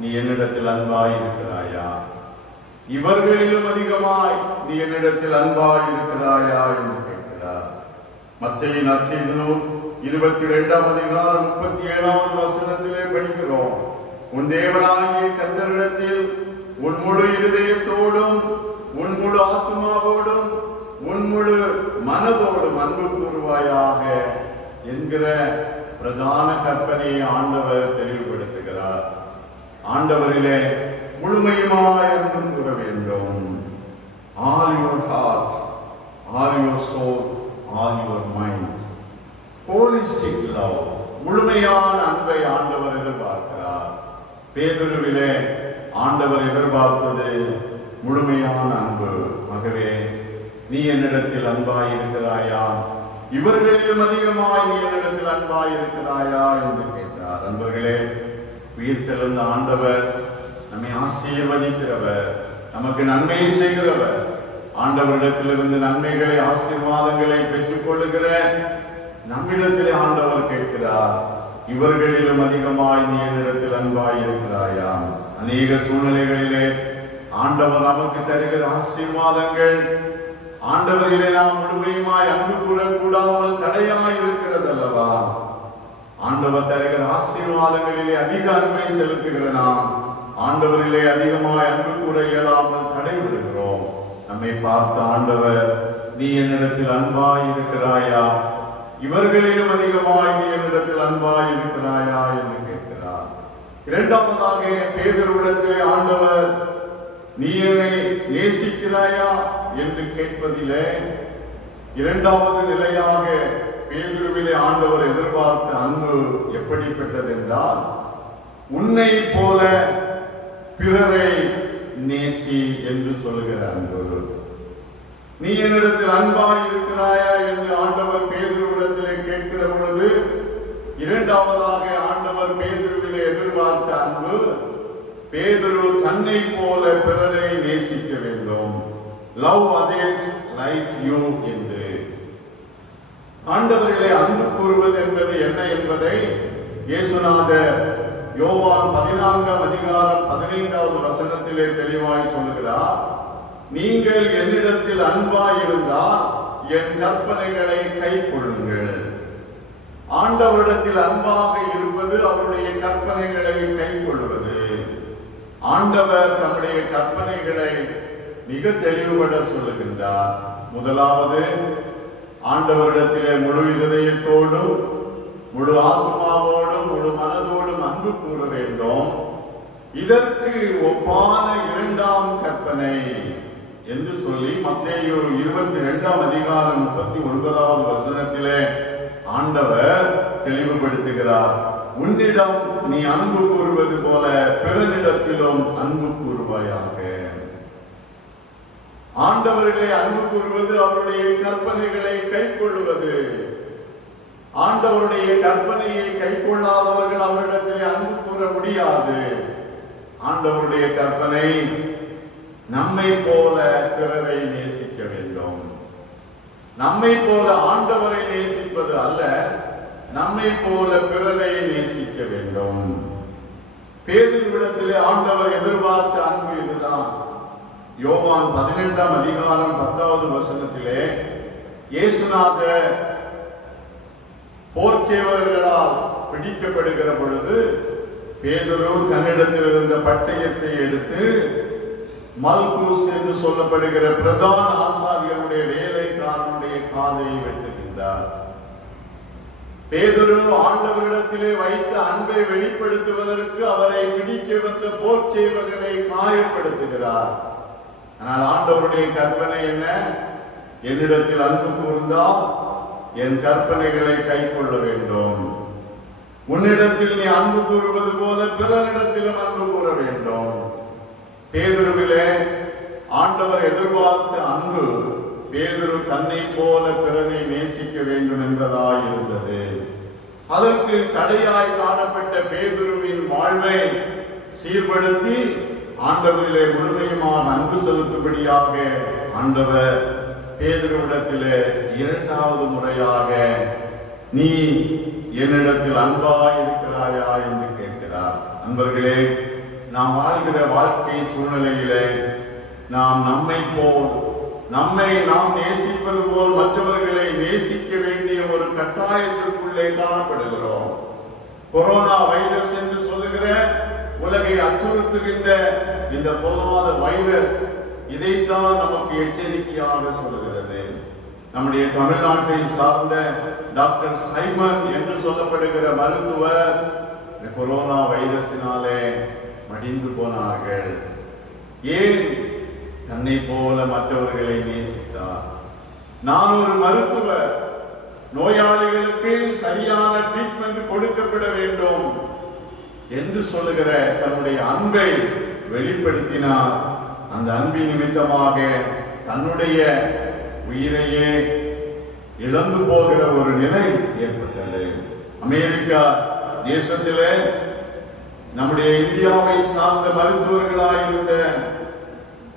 நீ என்னிடத்தில் அன்பாய் இருக்கிறாயா? இவர்களிலும் அதிகமாய் நீ என்னிடத்தில் அன்பாய் இருக்கிறாயா என்று கேட்கிறார். மத்தேயு நற்செய்தி நூல் 22ஆம் அதிகாரம் 37வது வசனத்திலே படிக்கிறோம், உன் தேவனாகிய கர்த்தரிடத்தில் உன் முழு இருதயத்தோடும் உன் முழு ஆத்மாவோடும் உன் முழு மனதோடும் அன்பு கூறுவாயாக என்கிற பிரதான கற்பனையை ஆண்டவர் தெளிவுபடுத்துகிறார். ஆண்டவரிலே முழுமையுமாய் அன்பு கூற வேண்டும். All your heart, all your soul, all your mind. Holistic love. முழுமையான அன்பை ஆண்டவர் எதிர்பார்க்கிறார். பேதுருவிலே ஆண்டவர் எதிர்பார்த்தது முழுமையான அன்பு. ஆகவே நீ என்னிடத்தில் அன்பாய் இருக்கிறாயா? இவர்களிலும் அதிகமாய் நீ என்னிடத்தில் அன்பாய் இருக்கிறாயா என்று கேட்டார். நண்பர்களே, உயிர்த்தெழுந்த ஆண்டவர் நம்மை ஆசீர்வதிக்கிறவர், நமக்கு நன்மை செய்கிறவர். ஆண்டவரிடத்திலிருந்து நன்மைகளை ஆசீர்வாதங்களை பெற்றுக் கொள்ளுகிற நம்மிடத்திலே ஆண்டவர் கேட்கிறார், இவர்களிலும் அதிகமாய் நீ என்னிடத்தில் அன்பாய் இருக்கிறாயா? அநேக சூழ்நிலைகளிலே ஆண்டவர் நமக்கு தருகிற ஆசீர்வாதங்கள் ஆண்டவரிலே நாம் முழுமையுமாய் அன்பு கூறக்கூடாமல் தடையாய் இருக்கிறது அல்லவா? ஆண்டவர் தருகிற ஆசீர்வாதங்களிலே அதிக அன்பை செலுத்துகிற நாம் ஆண்டவரிலே அதிகமாய் அன்பு கூற இயலாமல் தடைவிடுகிறோம். நம்மை பார்த்த ஆண்டவர், நீ என்னிடத்தில் அன்பாய் இருக்கிறாயா? இவர்களிலும் அதிகமாய் நீ என்னிடத்தில் அன்பாய் இருக்கிறாயா என்று கேட்கிறார். இரண்டாவதாக பேதுருவிடத்திலே ஆண்டவர், நீ என்னை நேசிக்கிறாயா என்று கேட்பதிலே இரண்டாவது நிலையாக பேதுருவிலே ஆண்டவர் எதிர்பார்த்த அன்பு எப்படிப்பட்டது என்றால், உன்னை போல பிறரை நேசி என்று சொல்லுகிற அன்பு. நீ என்னிடத்தில் அன்பாய் இருக்கிறாயா என்று ஆண்டவர் பேதுருவிடத்திலே கேட்கிற பொழுது இரண்டாவதாக ஆண்டவர் பேதுருவிலே எதிர்பார்த்த அன்பு, பேதுரு தன்னை போல பிறரை நேசிக்க வேண்டும். லவ் அதர்ஸ் லைக் யூ என்று. ஆண்டவரிலே அன்பு கூறுவது என்பது என்ன என்பதை இயேசுநாதர் யோவான் 14ஆம் அதிகாரம் 15வது வசனத்திலே தெளிவாய் சொல்லுகிறார், நீங்கள் என்னிடத்தில் அன்பாய் இருந்தால் என் கற்பனைகளை கைக்கொள்ளுங்கள். ஆண்டவரிடத்தில் அன்பாக இருப்பது அவருடைய கற்பனைகளை கைக்கொள்வது. ஆண்டவர் தம்முடைய கற்பனைகளை மிக தெளிவுபட சொல்லுகின்றார். முதலாவது, ஆண்டவரிடத்திலே முழு இருதயத்தோடும் முழு ஆத்மாவோடும் முழு மனதோடும் அன்பு கூற வேண்டும். இதற்கு ஒப்பான இரண்டாம் கற்பனை என்று சொல்லி மத்தேயு 22ஆம் அதிகாரம் 39வது வசனத்திலே ஆண்டவர் தெளிவுபடுத்துகிறார், உன்னிடம் நீ அன்பு கூறுவது போல பிறனிடத்திலும் அன்பு கூறுவாயாக. ஆண்டவரிலே அன்பு கூறுவது அவருடைய கற்பனைகளை கைக்கொள்வது. ஆண்டவருடைய கற்பனையை கைக்கொள்ளாதவர்கள் அவரிடத்திலே அன்பு கூற முடியாது. ஆண்டவருடைய கற்பனை நம்மை போல பிறரை நேசிக்க வேண்டும். நம்மை போல ஆண்டவரை நேசிப்பது அல்ல, நம்மை போல பிறரை நேசிக்க வேண்டும். பேதுருவிடத்திலே ஆண்டவர் எதிர்பார்த்த அன்பு இதுதான். யோவான் 18ஆம் அதிகாரம் 10வது வசனத்திலே இயேசுநாதர் போர் சேவகர்களால் பிடிக்கப்படுகிற பொழுது பேதுரு தன்னிடத்தில் இருந்த பட்டயத்தை எடுத்து மல்கூஸ் என்று சொல்லப்படுகிற பிரதான ஆசாரியருடைய வேலைக்காரனுடைய காதை வெட்டுகின்றார். பேதுரு ஆண்டவரிடத்திலே வைத்த அன்பை வெளிப்படுத்துவதற்கு அவரை பிடிக்க வந்த போர் சேவகனை காயப்படுத்துகிறார். ஆனால் ஆண்டவருடைய கற்பனை என்ன? என்னிடத்தில் அன்பு கூர்ந்தால் என் கற்பனைகளை கை கொள்ள வேண்டும். உன்னிடத்தில் நீ அன்பு கூறுவது போல பிறனிடத்திலும் அன்பு கூற வேண்டும். பேதுருவிலே ஆண்டவர் எதிர்பார்த்த அன்பு பேதுரு தன்னை போல பிறனை நேசிக்க வேண்டும் என்பதாய் இருந்தது. அதற்கு தடையாய் காணப்பட்ட பேதுருவின் வாழ்வை சீர்படுத்தி ஆண்டவரிலே முழுமையுமாக அன்பு செலுத்தும்படியாக ஆண்டவர் பேதுருவிடத்திலே இரண்டாவது முறையாக நீ என்னிடத்தில் அன்பாய் இருக்கிறாயா என்று கேட்கிறார். நண்பர்களே, நாம் வாழ்கிற வாழ்க்கை சூழ்நிலையிலே நாம் நம்மை நாம் நேசிப்பது போல் மற்றவர்களை நேசிக்க வேண்டிய ஒரு கட்டாயத்திற்குள்ளே காணப்படுகிறோம். கொரோனா வைரஸ் என்று சொல்லுகிற உலகை அச்சுறுத்துகின்ற இந்த பொல்லாத வைரஸ் இதைத்தான் நமக்கு எச்சரிக்கையாக சொல்லுகிறது. நம்முடைய தமிழ்நாட்டை சார்ந்த டாக்டர் சைமன் என்று சொல்லப்படுகிற மருத்துவர் இந்த கொரோனா வைரஸினாலே மடிந்து போனார்கள். ஏன்? தன்னை போல மற்றவர்களை நேசித்தார். நான் ஒரு மருத்துவர், நோயாளிகளுக்கு சரியான ட்ரீட்மெண்ட் கொடுக்கப்பட வேண்டும் என்று சொல்லுகிற தன்னுடைய அன்பை வெளிப்படுத்தினார். அந்த அன்பின் நிமித்தமாக தன்னுடைய உயிரையே இழந்து போகிற ஒரு நிலை ஏற்பட்டது. அமெரிக்கா தேசத்திலே நம்முடைய இந்தியாவை சார்ந்த மருத்துவர்களாயிருந்த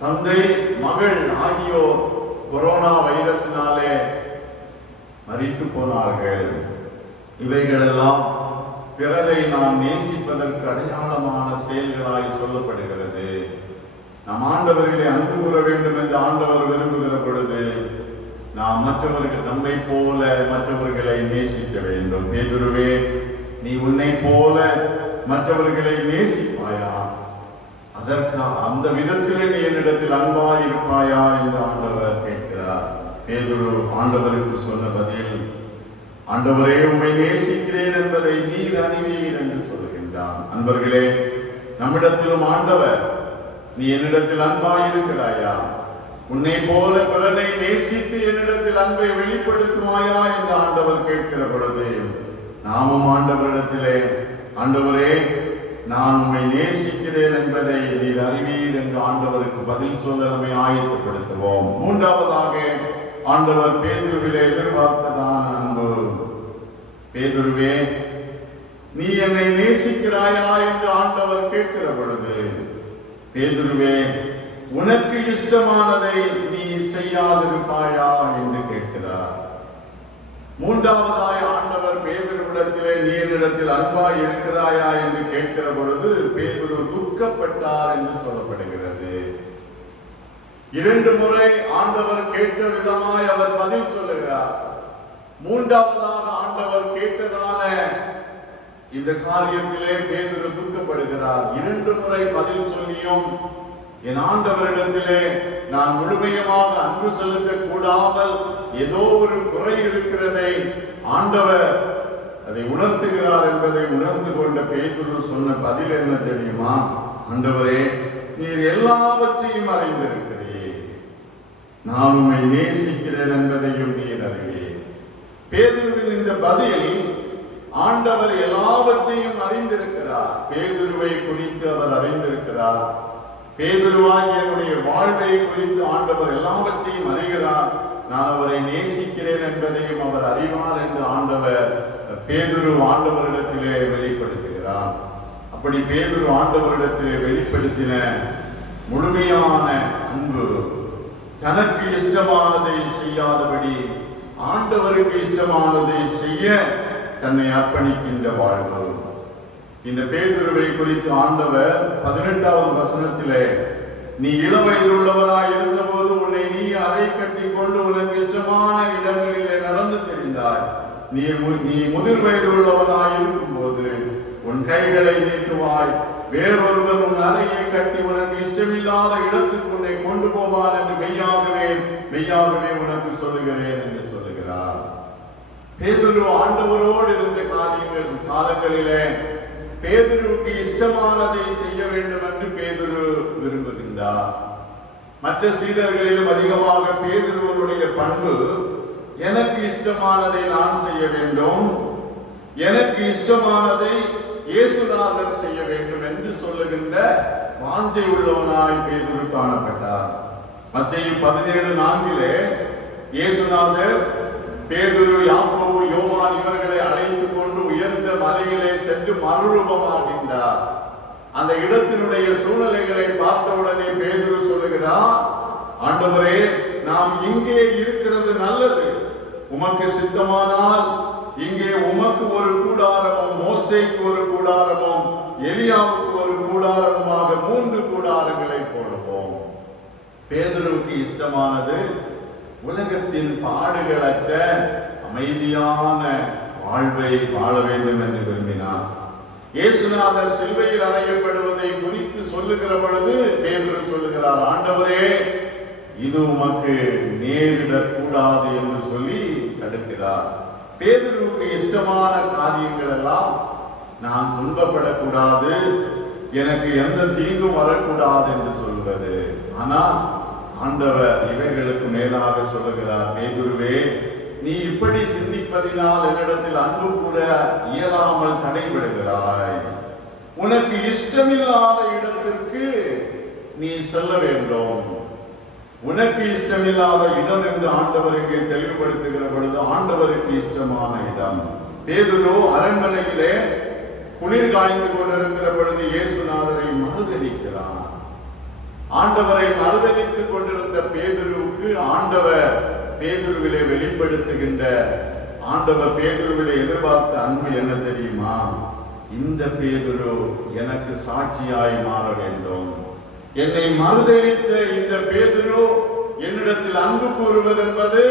தந்தை மகள் ஆகியோர் கொரோனா வைரஸினாலே மரித்து போனார்கள். இவைகளெல்லாம் பிறரை நாம் நேசிப்பதற்கு அடையாளமான செயல்களாய் சொல்லப்படுகிறது. நாம் ஆண்டவர்களை அன்பு கூற வேண்டும் என்று ஆண்டவர் விரும்புகிற பொழுது நாம் மற்றவர்கள் நம்மை போல மற்றவர்களை நேசிக்க வேண்டும். பேதுருவே, நீ உன்னை போல மற்றவர்களை நேசிப்பாயா? அதற்கு அந்த விதத்திலே நீ என்னிடத்தில் அன்பாய் இருப்பாயா என்று ஆண்டவர் கேட்கிறார். பேதுரு ஆண்டவருக்கு சொன்ன பதில், ஆண்டவரே, உம்மை நேசிக்கிறேன் என்பதை நீர் அறிவீர் என்று சொல்லுகின்றான். அன்பர்களே, நம்மிடத்திலும் ஆண்டவர், நீ என்னிடத்தில் அன்பாய் இருக்கிறாயா? உன்னை போல பிறனை நேசித்து என்னிடத்தில் அன்பை வெளிப்படுத்துவாயா என்று ஆண்டவர் கேட்கிற பொழுது நாமும் ஆண்டவரிடத்திலே, ஆண்டவரே, நான் உம்மை நேசிக்கிறேன் என்பதை நீர் அறிவீர் என்று ஆண்டவருக்கு பதில் சொல்ல நம்மை ஆயத்தப்படுத்துவோம். மூன்றாவதாக ஆண்டவர் பேதுருவிலே எதிர்பார்த்ததான் அன்பு. பேதுருவே, நீ என்னை நேசிக்கிறாயா என்று ஆண்டவர் கேட்கிற பொழுது, பேதுருவே, உனக்கு இஷ்டமானதை நீ செய்யாதிருப்பாயா என்று கேட்கிறார். மூன்றாவதாய் ஆண்டவர் பேதுருவிடத்திலே, நீ என்னிடத்தில் அன்பாய் இருக்கிறாயா என்று கேட்கிற பொழுது பேதுரு துக்கப்பட்டார் என்று சொல்லப்படுகிறது. 2 முறை ஆண்டவர் கேட்ட விதமாய் அவர் பதில் சொல்லுகிறார். மூன்றாவதாக ஆண்டவர் கேட்டதான இந்த காரியத்திலே பேதுரு துக்கப்படுகிறார். 2 முறை பதில் சொல்லியும் என் ஆண்டவரிடத்திலே நான் முழுமையமாக அன்பு செலுத்த கூடாமல் ஏதோ ஒரு குறை இருக்கிறதை ஆண்டவர் அதை உணர்த்துகிறார் என்பதை உணர்ந்து கொண்ட பேதுரு சொன்ன பதில் என்ன தெரியுமா? ஆண்டவரே, நீர் எல்லாவற்றையும் அறிந்திருக்கிறீர், நான் உம்மை நேசிக்கிறேன் என்பதையும் நீர் அறிவீர். பேதுருவின் இந்த பதில், ஆண்டவர் எல்லாவற்றையும் அறிந்திருக்கிறார். பேதுருவை குறித்து அவர் அறிந்திருக்கிறார். பேதுருவாகிய வாழ்வை குறித்து ஆண்டவர் எல்லாவற்றையும் அறிகிறார். நான் அவரை நேசிக்கிறேன் என்பதையும் அவர் அறிவார் என்று ஆண்டவர் பேதுரு ஆண்டவரிடத்திலே வெளிப்படுத்துகிறார். அப்படி பேதுரு ஆண்டவரிடத்திலே வெளிப்படுத்தின முழுமையான அன்பு, தனக்கு இஷ்டமானதை செய்யாதபடி ஆண்டவருக்கு இஷ்டமானதை செய்ய தன்னை அர்ப்பணிக்கின்ற வாழ்வு. இந்த பேதுருவை குறித்து ஆண்டவர் 18வது வசனத்திலே, நீ இளவயதுள்ளவராய் இருந்தபோது உன்னை நீ அறை கட்டி கொண்டு உனக்கு இஷ்டமான இடங்களிலே நடந்து தெரிந்தாய். நீ முதிர் வயது உள்ளவனாய் இருக்கும் போது உன் கைகளை நீட்டுவாய், வேறொருவன் உன் அறையை கட்டி உனக்கு இஷ்டமில்லாத இடத்துக்கு உன்னை கொண்டு போவான் என்று மெய்யாகவே உனக்கு சொல்லுகிறேன் என்று சொல்லுகிறார். பேதுரு ஆண்டவரோடு இருந்த காலங்களிலே பேதுருவுக்கு இஷ்டமானதை செய்ய வேண்டும் என்று பேதுரு விரும்புகின்றார். மற்ற சீடர்களிலும் அதிகமாக பேதுருவனுடைய பண்பு, எனக்கு இஷ்டமானதை நான் செய்ய வேண்டும், எனக்கு இஷ்டமானதை இயேசுநாதர் செய்ய வேண்டும் என்று சொல்லுகின்ற வாஞ்சை உள்ளவனாய் பேதுரு காணப்பட்டார். மத்தேயு 17:4 இயேசுநாதர் பேதுரு, யாக்கோபு, யோவான் இவர்களை அழைத்துக் கொண்டு உயர்ந்த மலையிலே சென்று மறுரூபமாகின்றார். அந்த இடத்தினுடைய சூழ்நிலைகளை பார்த்தவுடனே பேதுரு சொல்லுகிறார், ஆண்டவரே, நாம் இங்கே இருக்கிறது நல்லது. உமக்கு சித்தமானால் இங்கே உமக்கு ஒரு கூடாரமும், மோசேக்கு ஒரு கூடாரமும், எலியாவுக்கு ஒரு கூடாரமுமாக 3 கூடாரங்களை போடுவோம். பேதுருவுக்கு இஷ்டமானது உலகத்தின் பாடுகளற்ற அமைதியான வாழ்வை வாழ வேண்டும் என்று விரும்பினார். இயேசுநாதர் சிலுவையில் அறையப்படுவதை குறித்து சொல்லுகிற பொழுது பேதுரு சொல்லுகிறார், ஆண்டவரே, இது உமக்கு நேரிடக்கூடாது என்று சொல்லி தடுக்கிறார். பேதுருவுக்கு இஷ்டமான காரியங்கள் எல்லாம், நான் துன்பப்படக்கூடாது, எனக்கு எந்த தீங்கும் வரக்கூடாது என்று சொல்வது. ஆனால் ஆண்டவர் இவைகளுக்கு மேலாக சொல்லுகிறார், பேதுருவே, நீ இப்படி சிந்திப்பதினால் என்னிடத்தில் அன்பு கூற இயலாமல் தடைபடுகிறாய். உனக்கு இஷ்டமில்லாத இடத்திற்கு நீ செல்ல வேண்டும். உனக்கு இஷ்டமில்லாத இடம் என்று ஆண்டவருக்கு தெளிவுபடுத்துகிற பொழுது ஆண்டவருக்கு இஷ்டமான இடம். பேதுரு அரண்மனையிலே குளிர் காய்ந்து கொண்டிருக்கிற பொழுது இயேசுநாதரை மறுதலிக்கிறார். ஆண்டவரை மறுதலித்துக் கொண்டிருந்த பேதுருவுக்கு ஆண்டவர் பேதுருவிலே வெளிப்படுத்துகின்ற, ஆண்டவர் பேதுருவிலே எதிர்பார்த்த அன்பு என்ன தெரியுமா? இந்த பேதுரு எனக்கு சாட்சியாய் மாற வேண்டும். என்னை மறுதலித்த இந்த பேதுரு என்னிடத்தில் அன்பு கூறுவதென்பது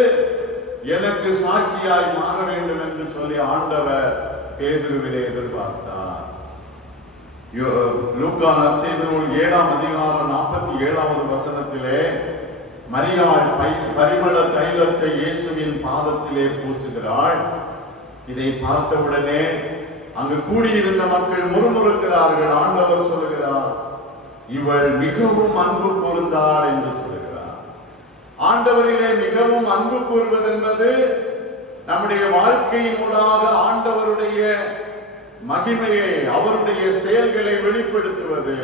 எனக்கு சாட்சியாய் மாற வேண்டும் என்று சொல்லி ஆண்டவர் பேதுருவிலே எதிர்பார்த்தார். லூக்கா நற்செய்தி நூல் 7ஆம் அதிகாரம் 47வது வசனத்திலே மரியாள் பரிமள தைலத்தை இயேசுவின் பாதத்திலே பூசுகிறாள். இதை பார்த்தவுடனே அங்கு கூடியிருந்த மக்கள் முறுமுறுக்கிறார்கள். ஆண்டவர் சொல்லுகிறார், இவள் மிகவும் அன்பு கூர்ந்தாள் என்று சொல்லுகிறார். ஆண்டவரிலே மிகவும் அன்பு கூறுவதென்பது நம்முடைய வாழ்க்கையினூடாக ஆண்டவருடைய மகிமையை, அவருடைய செயல்களை வெளிப்படுத்துவது.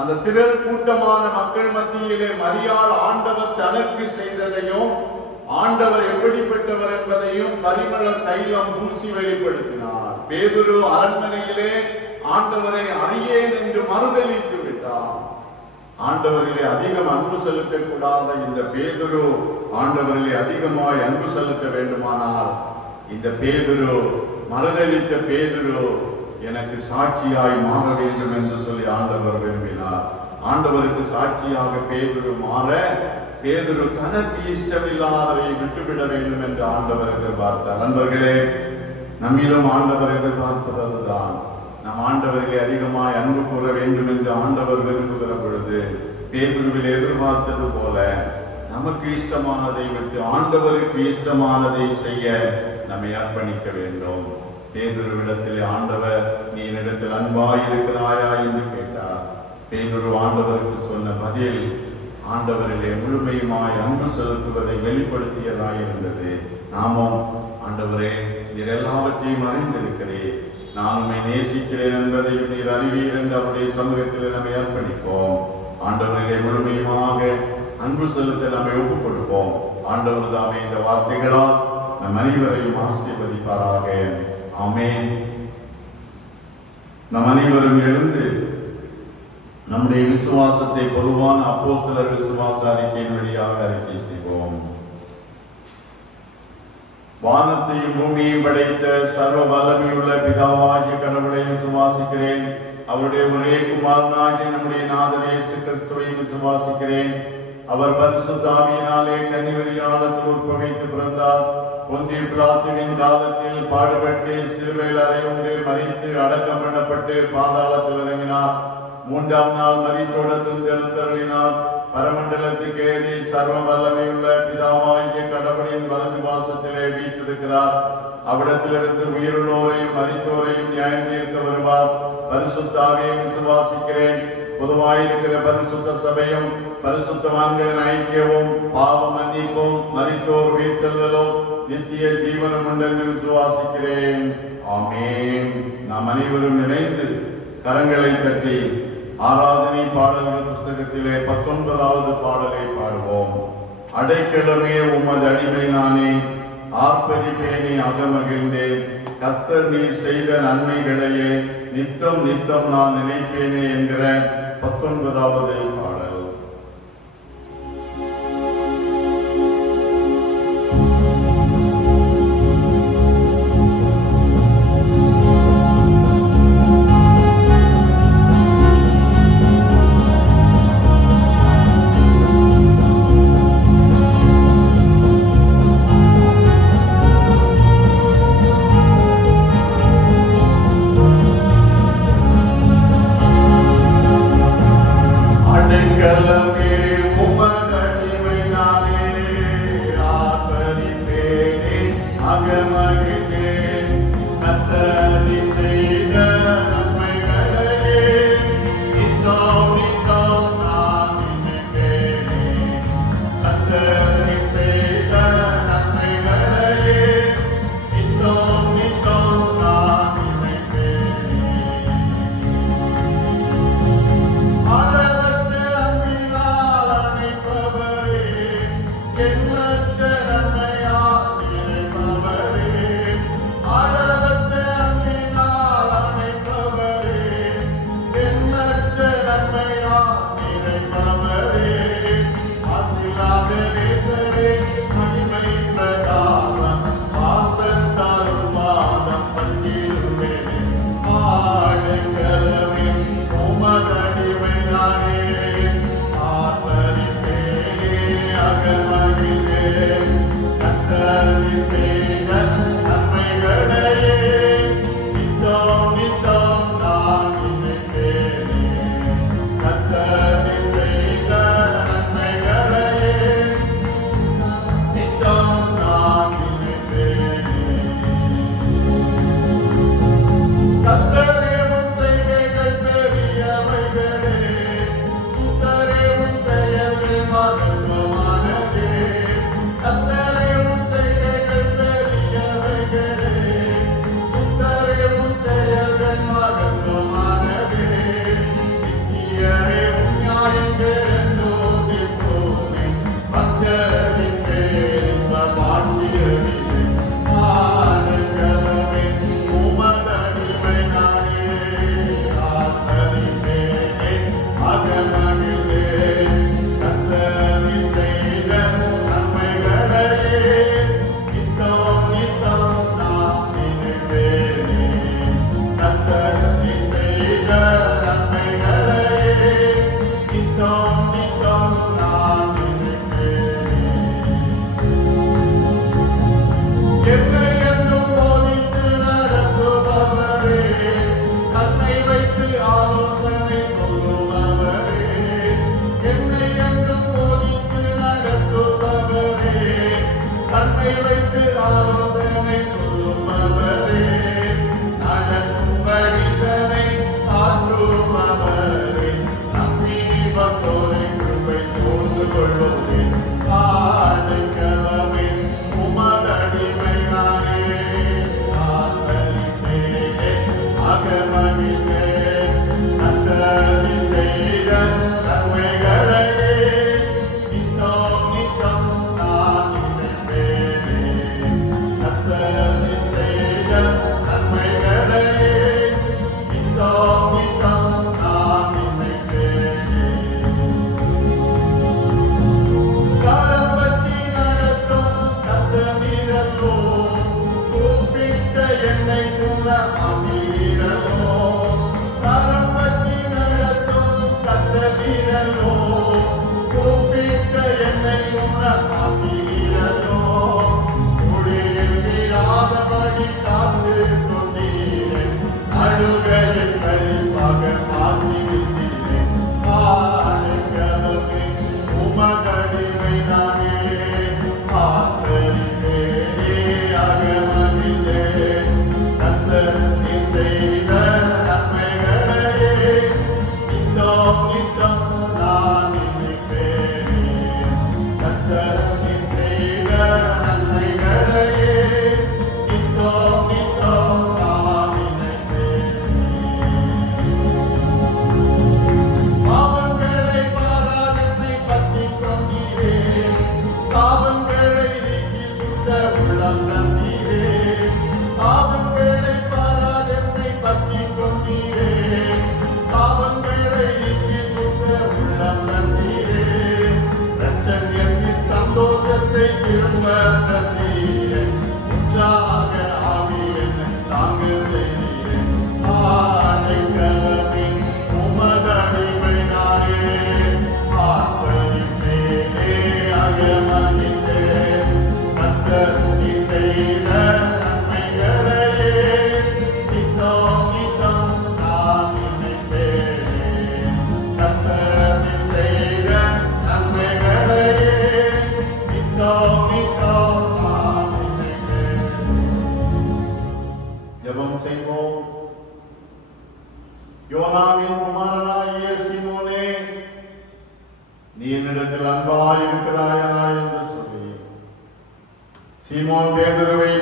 அந்த திரள் கூட்டமான மக்கள் மத்தியிலே மரியாள் ஆண்டவர் தனக்கு செய்ததையும், ஆண்டவர் எப்படிப்பட்டவர் என்பதையும் பரிமள தைலம் பூசி வெளிப்படுத்தினார். பேதுரு அரண்மனையிலே ஆண்டவரை அறியேன் என்று மறுதலித்து விட்டார். ஆண்டவரிலே அதிகம் அன்பு செலுத்தக்கூடாத இந்த பேதுரு ஆண்டவரிலே அதிகமாய் அன்பு செலுத்த வேண்டுமானால், இந்த பேதுரு, மறுதலித்த பேதுரு எனக்கு சாட்சியாய் மாற வேண்டும் என்று சொல்லி ஆண்டவர் விரும்பினார். ஆண்டவருக்கு சாட்சியாக பேதுரு மாற, பேதுரு தனக்கு இஷ்டமில்லாததை விட்டுவிட வேண்டும் என்று ஆண்டவர் எதிர்பார்த்தார். நண்பர்களே, நம்மிலும் ஆண்டவர் எதிர்பார்ப்பது அதுதான். நம் ஆண்டவரிலே அதிகமாய் அன்பு கூற வேண்டும் என்று ஆண்டவர் விரும்புகிற பொழுது பேதுருவில் எதிர்பார்த்தது போல நமக்கு இஷ்டமானதை விட்டு ஆண்டவருக்கு இஷ்டமானதை செய்ய நம்மை அர்ப்பணிக்க வேண்டும். பேதுருவிடத்திலே ஆண்டவர், நீ என்னிடத்தில் அன்பாய் இருக்கிறாயா என்று கேட்டார். பேதுரு ஆண்டவருக்கு சொன்ன பதில் ஆண்டவரிலே முழுமையுமாய் அன்பு செலுத்துவதை வெளிப்படுத்தியதாய் இருந்தது. நாமும், ஆண்டவரே, நீர் எல்லாவற்றையும் அறிந்திருக்கிறேன், நான் உம்மை நேசிக்கிறேன் என்பதை நீர் அறிவீர் என்று அவருடைய சமூகத்தில் நம்மை அர்ப்பணிப்போம். ஆண்டவரிலே முழுமையுமாக அன்பு செலுத்த நம்மை ஒப்புக் கொடுப்போம். ஆண்டவர் தாமே இந்த வார்த்தைகளால் நம் அனைவரையும் ஆசீர்வதிப்பாராக. ஆமென். நம் அனைவரும் எழுந்து நம்முடைய விசுவாசத்தை பொதுவான அப்போஸ்தலர் விசுவாச அறிக்கையின் வழியாக அறிக்கை செய்வோம். வானத்தையும் பூமியையும் படைத்த சர்வ வல்லமையுள்ள பிதாவாகிய கடவுளை விசுவாசிக்கிறேன். அவருடைய ஒரே குமாரனாகிய நம்முடைய நாதர் இயேசு கிறிஸ்துவை விசுவாசிக்கிறேன். அவர் பரிசுத்த ஆவியினாலே கன்னிமரியாளத்தில் உற்பவித்து பிறந்தார். பொந்திய பிலாத்துவின் காலத்தில் பாடுபட்டு சிலுவையில் அறையுண்டு மரித்து அடக்கம் பண்ணப்பட்டு பாதாளத்தில் இறங்கினார். 3ஆம் நாள் மரித்தோடத்தும் எழுந்தருளினார். பரமண்டலத்துக்கு ஏறி சர்வ வல்லமையுள்ள பிதாவாகிய கடவுளின் வலது பாசத்திலே வீற்றிருக்கிறார். வருகிறார். அவ்விடத்திலிருந்து உயிருள்ளோரையும் மரித்தோரையும் நியாயம் தீர்க்க வருவார். பரிசுத்த ஆவியை விசுவாசிக்கிறேன். பொதுவாயிருக்கிற பரிசுத்த சபையும் பரிசுத்தவான்களின் ஐக்கியமும் பாவ மன்னிப்பும் மரித்தோர் உயிர்த்தெழுதலும் நித்திய ஜீவனம் உண்டென்று விசுவாசிக்கிறேன். ஆமென். நாம் அனைவரும் இணைந்து கரங்களை தட்டி ஆராதனை பாடல்கள் புஸ்தகத்திலே 19வது பாடலை பாடுவோம். அடைக்கலமே உமது அடிமை நானே, ஆர்ப்பரிப்பேனே அகமகிழ்ந்தேன், கர்த்தர் நீர் செய்த நன்மைகளையே நித்தம் நித்தம் நான் நினைப்பேனே என்கிற 19வது பாடல். கொள்ளுவேன். ஆடுகளமே உமதடிமை நான்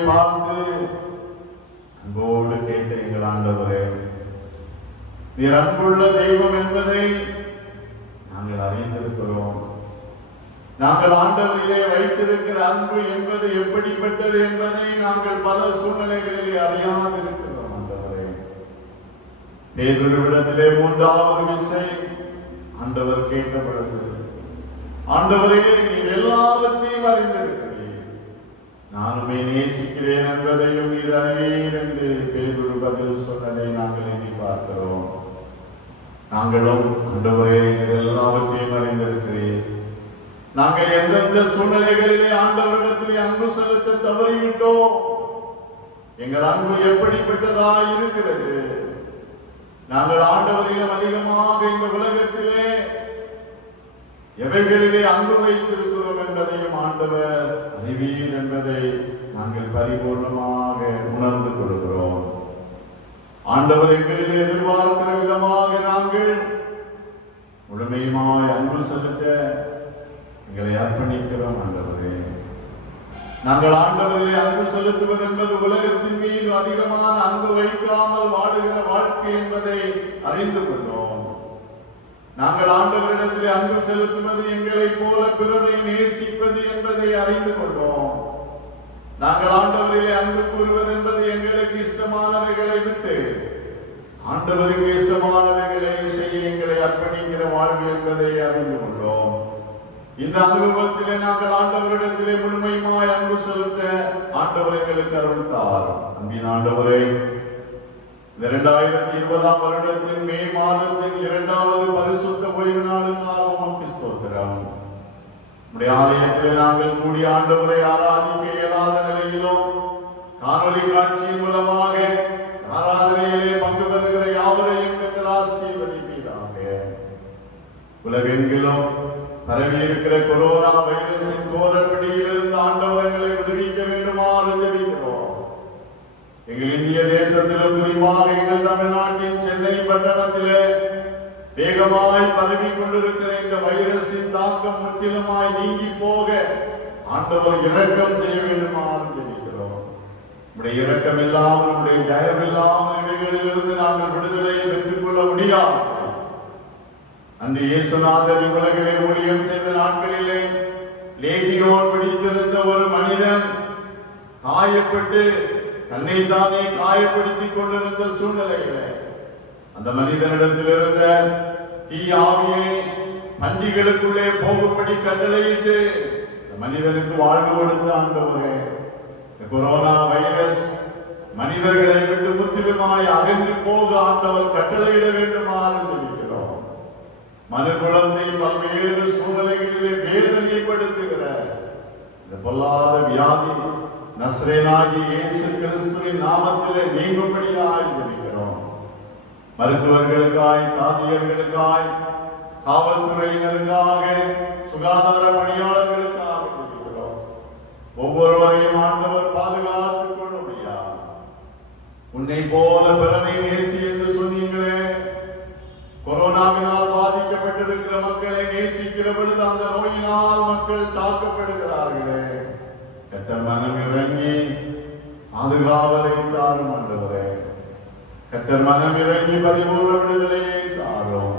பார்த்து அன்போடு கேட்ட எங்கள் ஆண்டவரே, நீர் அன்புள்ள தெய்வம் என்பதை நாங்கள் அறிந்திருக்கிறோம். நாங்கள் ஆண்டவரிலே வைத்திருக்கிற அன்பு என்பது எப்படிப்பட்டது என்பதை நாங்கள் பல சூழ்நிலைகளிலே அறியாதிருக்கிறோம். ஆண்டவரே, பேதுருவிடத்திலே 3வது விசை ஆண்டவர் கேட்கப்படுகிறது. ஆண்டவரே, நீர் எல்லாவற்றையும் அறிந்திருக்கிறீர், நானுமே நேசிக்கிறேன் என்பதையும் நீர் அறிவீர் என்று பேதுரு பதில் சொன்னதை நாங்கள் எண்ணி பார்க்கிறோம். நாங்களும் ஆண்டவரே, நீர் எல்லாவற்றையும் அறிந்திருக்கிறீர், நாங்கள் எந்தெந்த சூழ்நிலைகளிலே ஆண்டவரிடத்திலே அன்பு செலுத்த தவறிவிட்டோம், எங்கள் அன்பு எப்படிப்பட்டதாய் இருக்கிறது, நாங்கள் ஆண்டவரிடம் அதிகமாக இந்த உலகத்திலே எவைகளிலே அன்பு வைத்திருக்கிறோம் என்பதையும் ஆண்டவர் அறிவீர் என்பதை நாங்கள் பரிபூர்ணமாக உணர்ந்து கொள்கிறோம். ஆண்டவர் எங்களிலே எதிர்பார்க்கிற விதமாக நாங்கள் முழுமையுமாய் அன்பு செலுத்த எங்களை அர்ப்பணிக்கிறோம். ஆண்டவரே, நாங்கள் ஆண்டவரிலே அன்பு செலுத்துவது என்பது உலகத்தின் மீது அதிகமான அன்பு வைக்காமல் வாழுகிற வாழ்க்கை என்பதை அறிந்து கொண்டோம். நாங்கள் ஆண்டவரிடத்திலே அன்பு செலுத்துவது எங்களைப் போல பிறரை நேசிப்பது என்பதை அறிந்து கொண்டோம். நாங்கள் ஆண்டவரிலே அன்பு கூறுவது என்பது எங்களுக்கு இஷ்டமானவைகளை விட்டு ஆண்டவருக்கு இஷ்டமானவைகளை செய்ய எங்களை அர்ப்பணிக்கிற வாழ்வு என்பதை அறிந்து கொண்டோம். இந்த அனுபவத்திலே நாங்கள் ஆண்டவரிடத்திலே முழுமையுமாய் அன்பு செலுத்த ஆண்டவர் எங்களுக்கு அருள்தார். அன்பின் ஆண்டவரே, இந்த 2020ஆம் வருடத்தின் மே மாதத்தின் 2வது பரிசுத்த ஓய்வு நாளுக்காக உமக்கு ஸ்தோத்திரம். நம்முடைய ஆலயத்திலே நாங்கள் கூடிய ஆண்டவரை ஆராதிக்க இயலாத நிலையிலும் காணொலி காட்சியின் மூலமாக ஆராதனையிலே பங்கு பெறுகிற யாவரையும் கர்த்தர் ஆசீர்வதிப்பீராக. உலகெங்கிலும் பரவி இருக்கிற கொரோனா வைரஸின் கோரப்பிடியிலிருந்து ஆண்டவர் எங்களை விடுவிக்க வேண்டுமாறு ஜெபிக்கிறோம். எங்கள் இந்திய தேசத்திலும் குறிப்பாக எங்கள் தமிழ்நாட்டின் சென்னை பட்டணத்திலே வேகமாய் பரவி கொண்டிருக்கிற இந்த வைரஸின் தாக்கம் முற்றிலுமாய் நீங்கி போக ஆண்டவர் இரக்கம் செய்ய வேண்டுமாறு ஜெபிக்கிறோம். நம்முடைய இரக்கம் இல்லாமல், நம்முடைய தயவு இல்லாமல் இவைகளிலிருந்து நாங்கள் விடுதலை பெற்றுக் கொள்ள முடியாது. அன்று இயேசுநாதர் உலகிலே ஊழியம் செய்த நாட்களிலே லேகியோன் பிடித்திருந்த ஒரு மனிதன் காயப்பட்டு தன்னைத்தானே காயப்படுத்திக் கொண்டிருந்த சூழ்நிலையிலே அந்த மனிதனிடத்தில் இருந்த தீ ஆவியை பண்டிகளுக்குள்ளே போகும்படி கட்டளையிட்டு மனிதனுக்கு வாழ்வு கொடுத்த ஆண்டவரே, கொரோனா வைரஸ் மனிதர்களை விட்டு முற்றிலுமாய் அகன்று போக ஆண்டவர் கட்டளையிட வேண்டுமாறு ஜெபிக்கிறோம். மனு குழந்தை பல்வேறு சூழ்நிலைகளிலே வேதனைப்படுத்துகிற இந்த பொல்லாத வியாதி நஸ்ரேனாகிய இயேசு கிறிஸ்துவின் நாமத்திலே நீங்கும்படியாய் ஜெபிக்கிறோம். மருத்துவர்களுக்காய், தாதியர்களுக்காய், காவல்துறையினருக்காக, சுகாதார பணியாளர்களுக்காக ஜெபிக்கிறோம். ஒவ்வொருவரையும் ஆண்டவர் பாதுகாத்துக் கொள்ள முடியாது. உன்னை போல பிறனை நேசி என்று சொன்னீங்களே, கொரோனாவினால் பாதிக்கப்பட்டிருக்கிற மக்களை நேசிக்கிற பொழுது அந்த நோயினால் மக்கள் தாக்கப்படுகிறார்களே, கர்த்தர் மனம் இறங்கி பாதுகாவலை தாரும் ஆண்டவரே. கர்த்தர் மனம் இறங்கி பரிபூர்ண விடுதலையை தாரும்.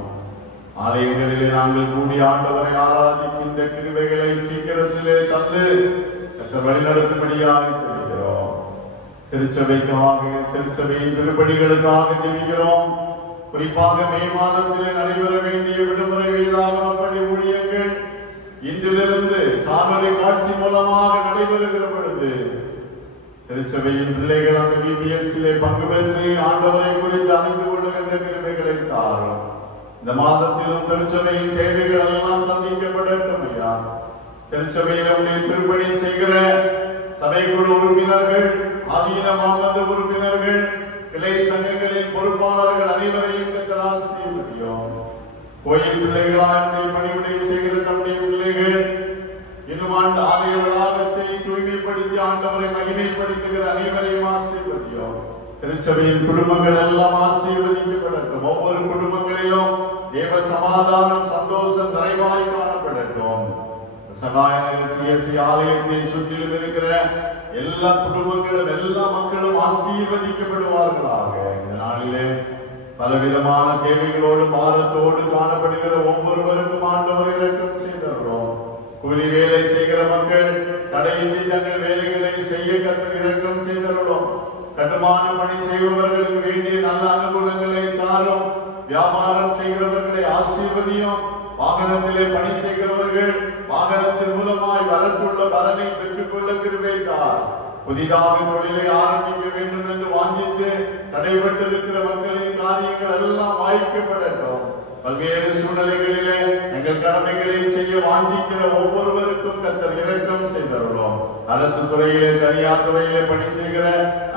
ஆலயங்களிலே நாங்கள் கூடி ஆண்டவரை ஆராதிக்கின்ற கிருபைகளை சீக்கிரத்திலே தந்து கர்த்தர் வழிநடத்தும்படியாக ஜெபிக்கிறோம். திருச்சபைக்காக, திருச்சபையின் திருப்பணிகளுக்காக ஜெபிக்கிறோம். குறிப்பாக மே மாதத்திலே நடைபெற வேண்டிய விடுமுறை வேதாகம பள்ளி ஊழியங்கள் இன்றிலிருந்து காணொலி காட்சி மூலமாக நடைபெறுகிற பொழுது திருச்சபையின் பிள்ளைகள் அந்த பிபிஎஸ்சிலே பங்கு பெற்று ஆண்டவரை குறித்து அறிந்து கொள்ளுகின்ற கிருபைகளை தாரும். இந்த மாதத்திலும் திருச்சபையின் தேவைகள் எல்லாம் சந்திக்கப்படட்டும் ஐயா. திருச்சபையினுடைய திருப்பணி செய்கிற சபைக்குழு உறுப்பினர்கள், ஆதீன மாமன்ற உறுப்பினர்கள், கிளை சங்கங்களின் பொறுப்பாளர்கள் அனைவரையும் கர்த்தர் ஆசீர்வதியும். கோயில் பிள்ளைகளாக பணிவிடை செய்கிற தம்முடைய பிள்ளைகள், இன்னும் ஆலய வளாகத்தை தூய்மைப்படுத்தி ஆண்டவரை மகிமைப்படுத்துகிற அனைவரையும் ஆசீர்வதியும். திருச்சபையின் குடும்பங்கள் எல்லாம் ஆசீர்வதிக்கப்படட்டும். ஒவ்வொரு குடும்பங்களிலும் தேவ சமாதானம், சந்தோஷம் நிறைவாய் காணப்படட்டும். சகாய நகர் சிஎஸ்சி ஆலயத்தை சுற்றிலும் இருக்கிற எல்லா குடும்பங்களும் எல்லா மக்களும் ஆசீர்வதிக்கப்படுவார்களாக. இந்த நாளிலே பலவிதமான தேவைகளோடு பாரத்தோடு காணப்படுகிற ஒவ்வொருவருக்கும் ஆண்டவர் இரக்கம் செய்தருளும். கூலி வேலை செய்கிற மக்கள் தடையின்றி தங்கள் வேலைகளை செய்ய கர்த்தர் இரக்கம் செய்தருளும். கட்டுமான பணி செய்பவர்களுக்கு வேண்டிய நல்ல அனுகூலங்களை தாரும். வியாபாரம் செய்கிறவர்களை ஆசீர்வதியும். வாகனத்திலே பணி செய்கிறவர்கள் வாகனத்தின் மூலமாய் வரத்துள்ள பலனை பெற்றுக் கொள்ள கிருபை தார். புதிதாக தொழிலை ஆரம்பிக்க வேண்டும் என்று வாஞ்சித்து தடைபட்டிருக்கிற மக்களின் காரியங்கள் எல்லாம் வாய்க்கப்படட்டும். பல்வேறு சூழ்நிலைகளிலே எங்கள் கடமைகளை செய்ய வாஞ்சிக்கிற ஒவ்வொருவருக்கும் கர்த்தர் இரக்கம் செய்தருளும். அரசு துறையிலே தனியார் துறையிலே பணி செய்கிற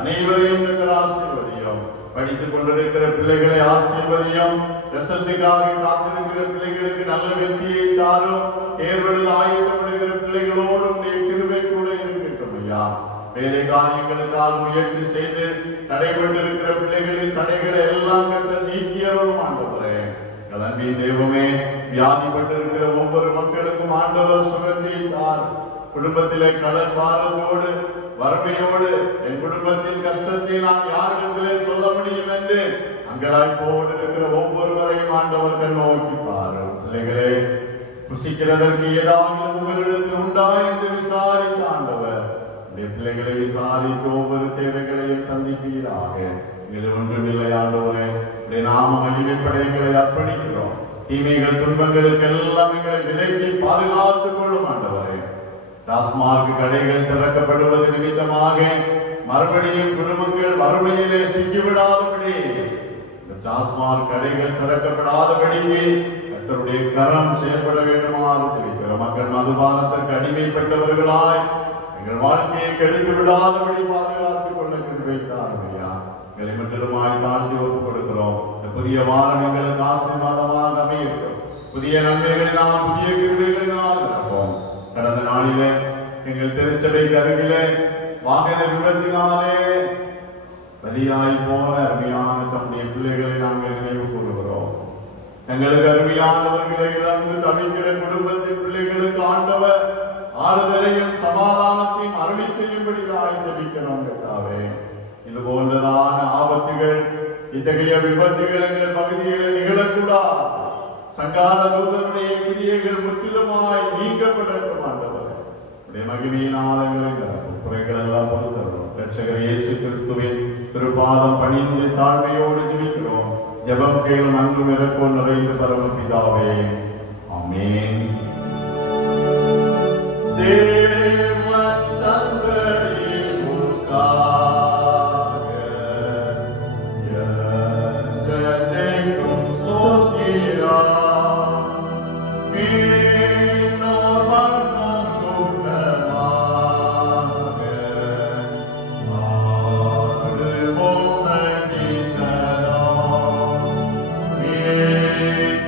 அனைவரையும் கர்த்தர் ஆசீர்வதியும். படித்துக் கொண்டிருக்கிற பிள்ளைகளை ஆசீர்வதியும். ரிசல்ட்டுக்காக காத்திருக்கிற பிள்ளைகளுக்கு நல்ல வெற்றியை தாரும். தேர்வெழுத ஆயத்தப்படுகிற பிள்ளைகளோடும் கிருபை கூட இருக்கட்டும் ஐயா. வேலை காரியங்களுக்காக முயற்சி செய்து தடைபட்டிருக்கிற பிள்ளைகளின் தடைகளை எல்லாம் கர்த்தர் நீக்கியவரும் ஆண்டவரே. அன்பின் தெய்வமே, வியாதிப்பட்டிருக்கிற ஒவ்வொரு மக்களுக்கும் ஆண்டவர் சுகத்தை தார். குடும்பத்திலே கடன் பாரத்தோடு வறுமையோடு என் குடும்பத்தின் கஷ்டத்தை நான் யாரிடத்திலே சொல்ல முடியும் என்று அங்கலாய்ப்போடு இருக்கிற ஒவ்வொருவரையும் ஆண்டவர் கண்ணோக்கி பாரு. பிள்ளைகளே, புசிக்கிறதற்கு ஏதாவது உங்களிடத்தில் உண்டா என்று விசாரித்த ஆண்டவர் பிள்ளைகளை விசாரித்து ஒவ்வொரு தேவைகளையும் சந்திப்பீராக. இது ஒன்றுமில்லை ஆண்டவரே, நாம மகிமைப்பட எங்களை அர்ப்பணிக்கிறோம். தீமைகள் துன்பங்களுக்கு எல்லாம் எங்களை விலக்கி பாதுகாத்துக் கொள்ளும் ஆண்டவரே. டாஸ்மார்க் கடைகள் திறக்கப்படுவது நிமித்தமாக மறுபடியும் குடும்பங்கள் வறுமையிலே சிக்கிவிடாதபடி, இந்த டாஸ்மார்க் கடைகள் திறக்கப்படாதபடிக்கு கர்த்தருடைய கரம் செயல்பட வேண்டுமாறு தெரிவிக்கிற மக்கள் மதுபானத்திற்கு அடிமைப்பட்டவர்களாய் எங்கள் வாழ்க்கையை கெடுத்து விடாதபடி பாதுகாத்துக் கொள்ள கிருபைத்தார் ஐயா. எங்களை மற்றமாய் தாழ்த்தி ஒப்புக் கொடுக்கிறோம். இந்த புதிய வாரம் எங்களுக்கு ஆசீர்வாதமாக அமையட்டும். புதிய நன்மைகளினால் புதிய கிருபைகளினால் நடப்போம். கடந்த நாளிலே எங்கள் திருச்சபைக்கு அருகிலே வாகன விபத்தினாலே பலியாய் போன அருமையான தம்முடைய பிள்ளைகளை நாங்கள் நினைவு கூறுகிறோம். எங்களுக்கு அருமையானவர்களை இழந்து தவிக்கிற குடும்பத்தின் பிள்ளைகளுக்கு ஆண்டவர் ஆறுதலையும் சமாதானத்தையும் அருளி செய்யும்படியாய் ஜெபிக்கிறோம் கர்த்தாவே. இது போன்றதான ஆபத்துகள், இத்தகைய விபத்துகள் எங்கள் பகுதிகளில் நிகழக்கூடாது. சங்கார தூதனுடைய கிரியைகள் முற்றிலுமாய் நீக்கப்படட்டும் ஆண்டவர். உடைய மகிமையினால் எங்களை குறைகள் எல்லாம் பொறுத்தரும். இரட்சகர் இயேசு கிறிஸ்துவின் திருப்பாதம் பணிந்து தாழ்மையோடு ஜெபிக்கிறோம். ஜெபம் கேளும் அன்பும் இரக்கம் நிறைந்த பரமபிதாவே, ஆமென். தேவன் தந்தரில் முக்காக என்றென்றைக்கும் ஸ்தோத்திரம். மீனோர் மண்ணும் கூட்டமாக ஆடுவோம் சங்கீதம். மீட்கப்பட்ட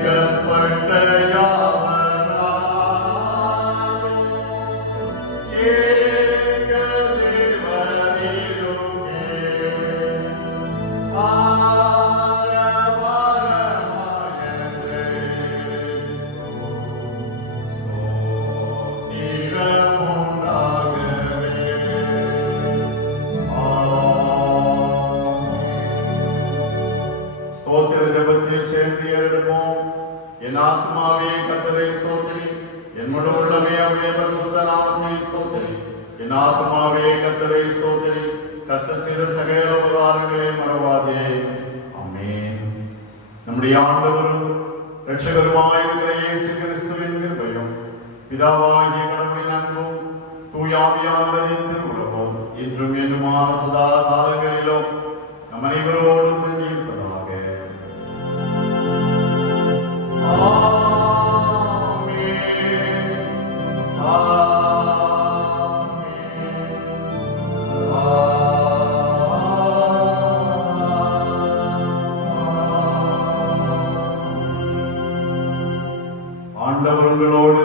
என் ஆத்மாவே கர்த்தரை ஸ்தோத்திரி, என் முழு உள்ளமே அவருடைய பரிசுத்த நாமத்தை ஸ்தோத்திரி. என் ஆத்மாவே கர்த்தரை ஸ்தோத்திரி, கர்த்தர் செய்த சகல உபகாரங்களை மறவாதே. ஆமென். நம்முடைய ஆண்டவரும் இரட்சகருமாய் இருக்கிற இயேசு கிறிஸ்துவின் கிருபையும் பிதாவாகிய கடவுளின் அன்பும் தூய ஆவியானவரின் திருவுறவும் இன்றும் என்னுமான சதா காலங்களிலும் நம் அனைவரோடும் தங்கியிருப்பதாக. ஆண்டவர் உங்களோடு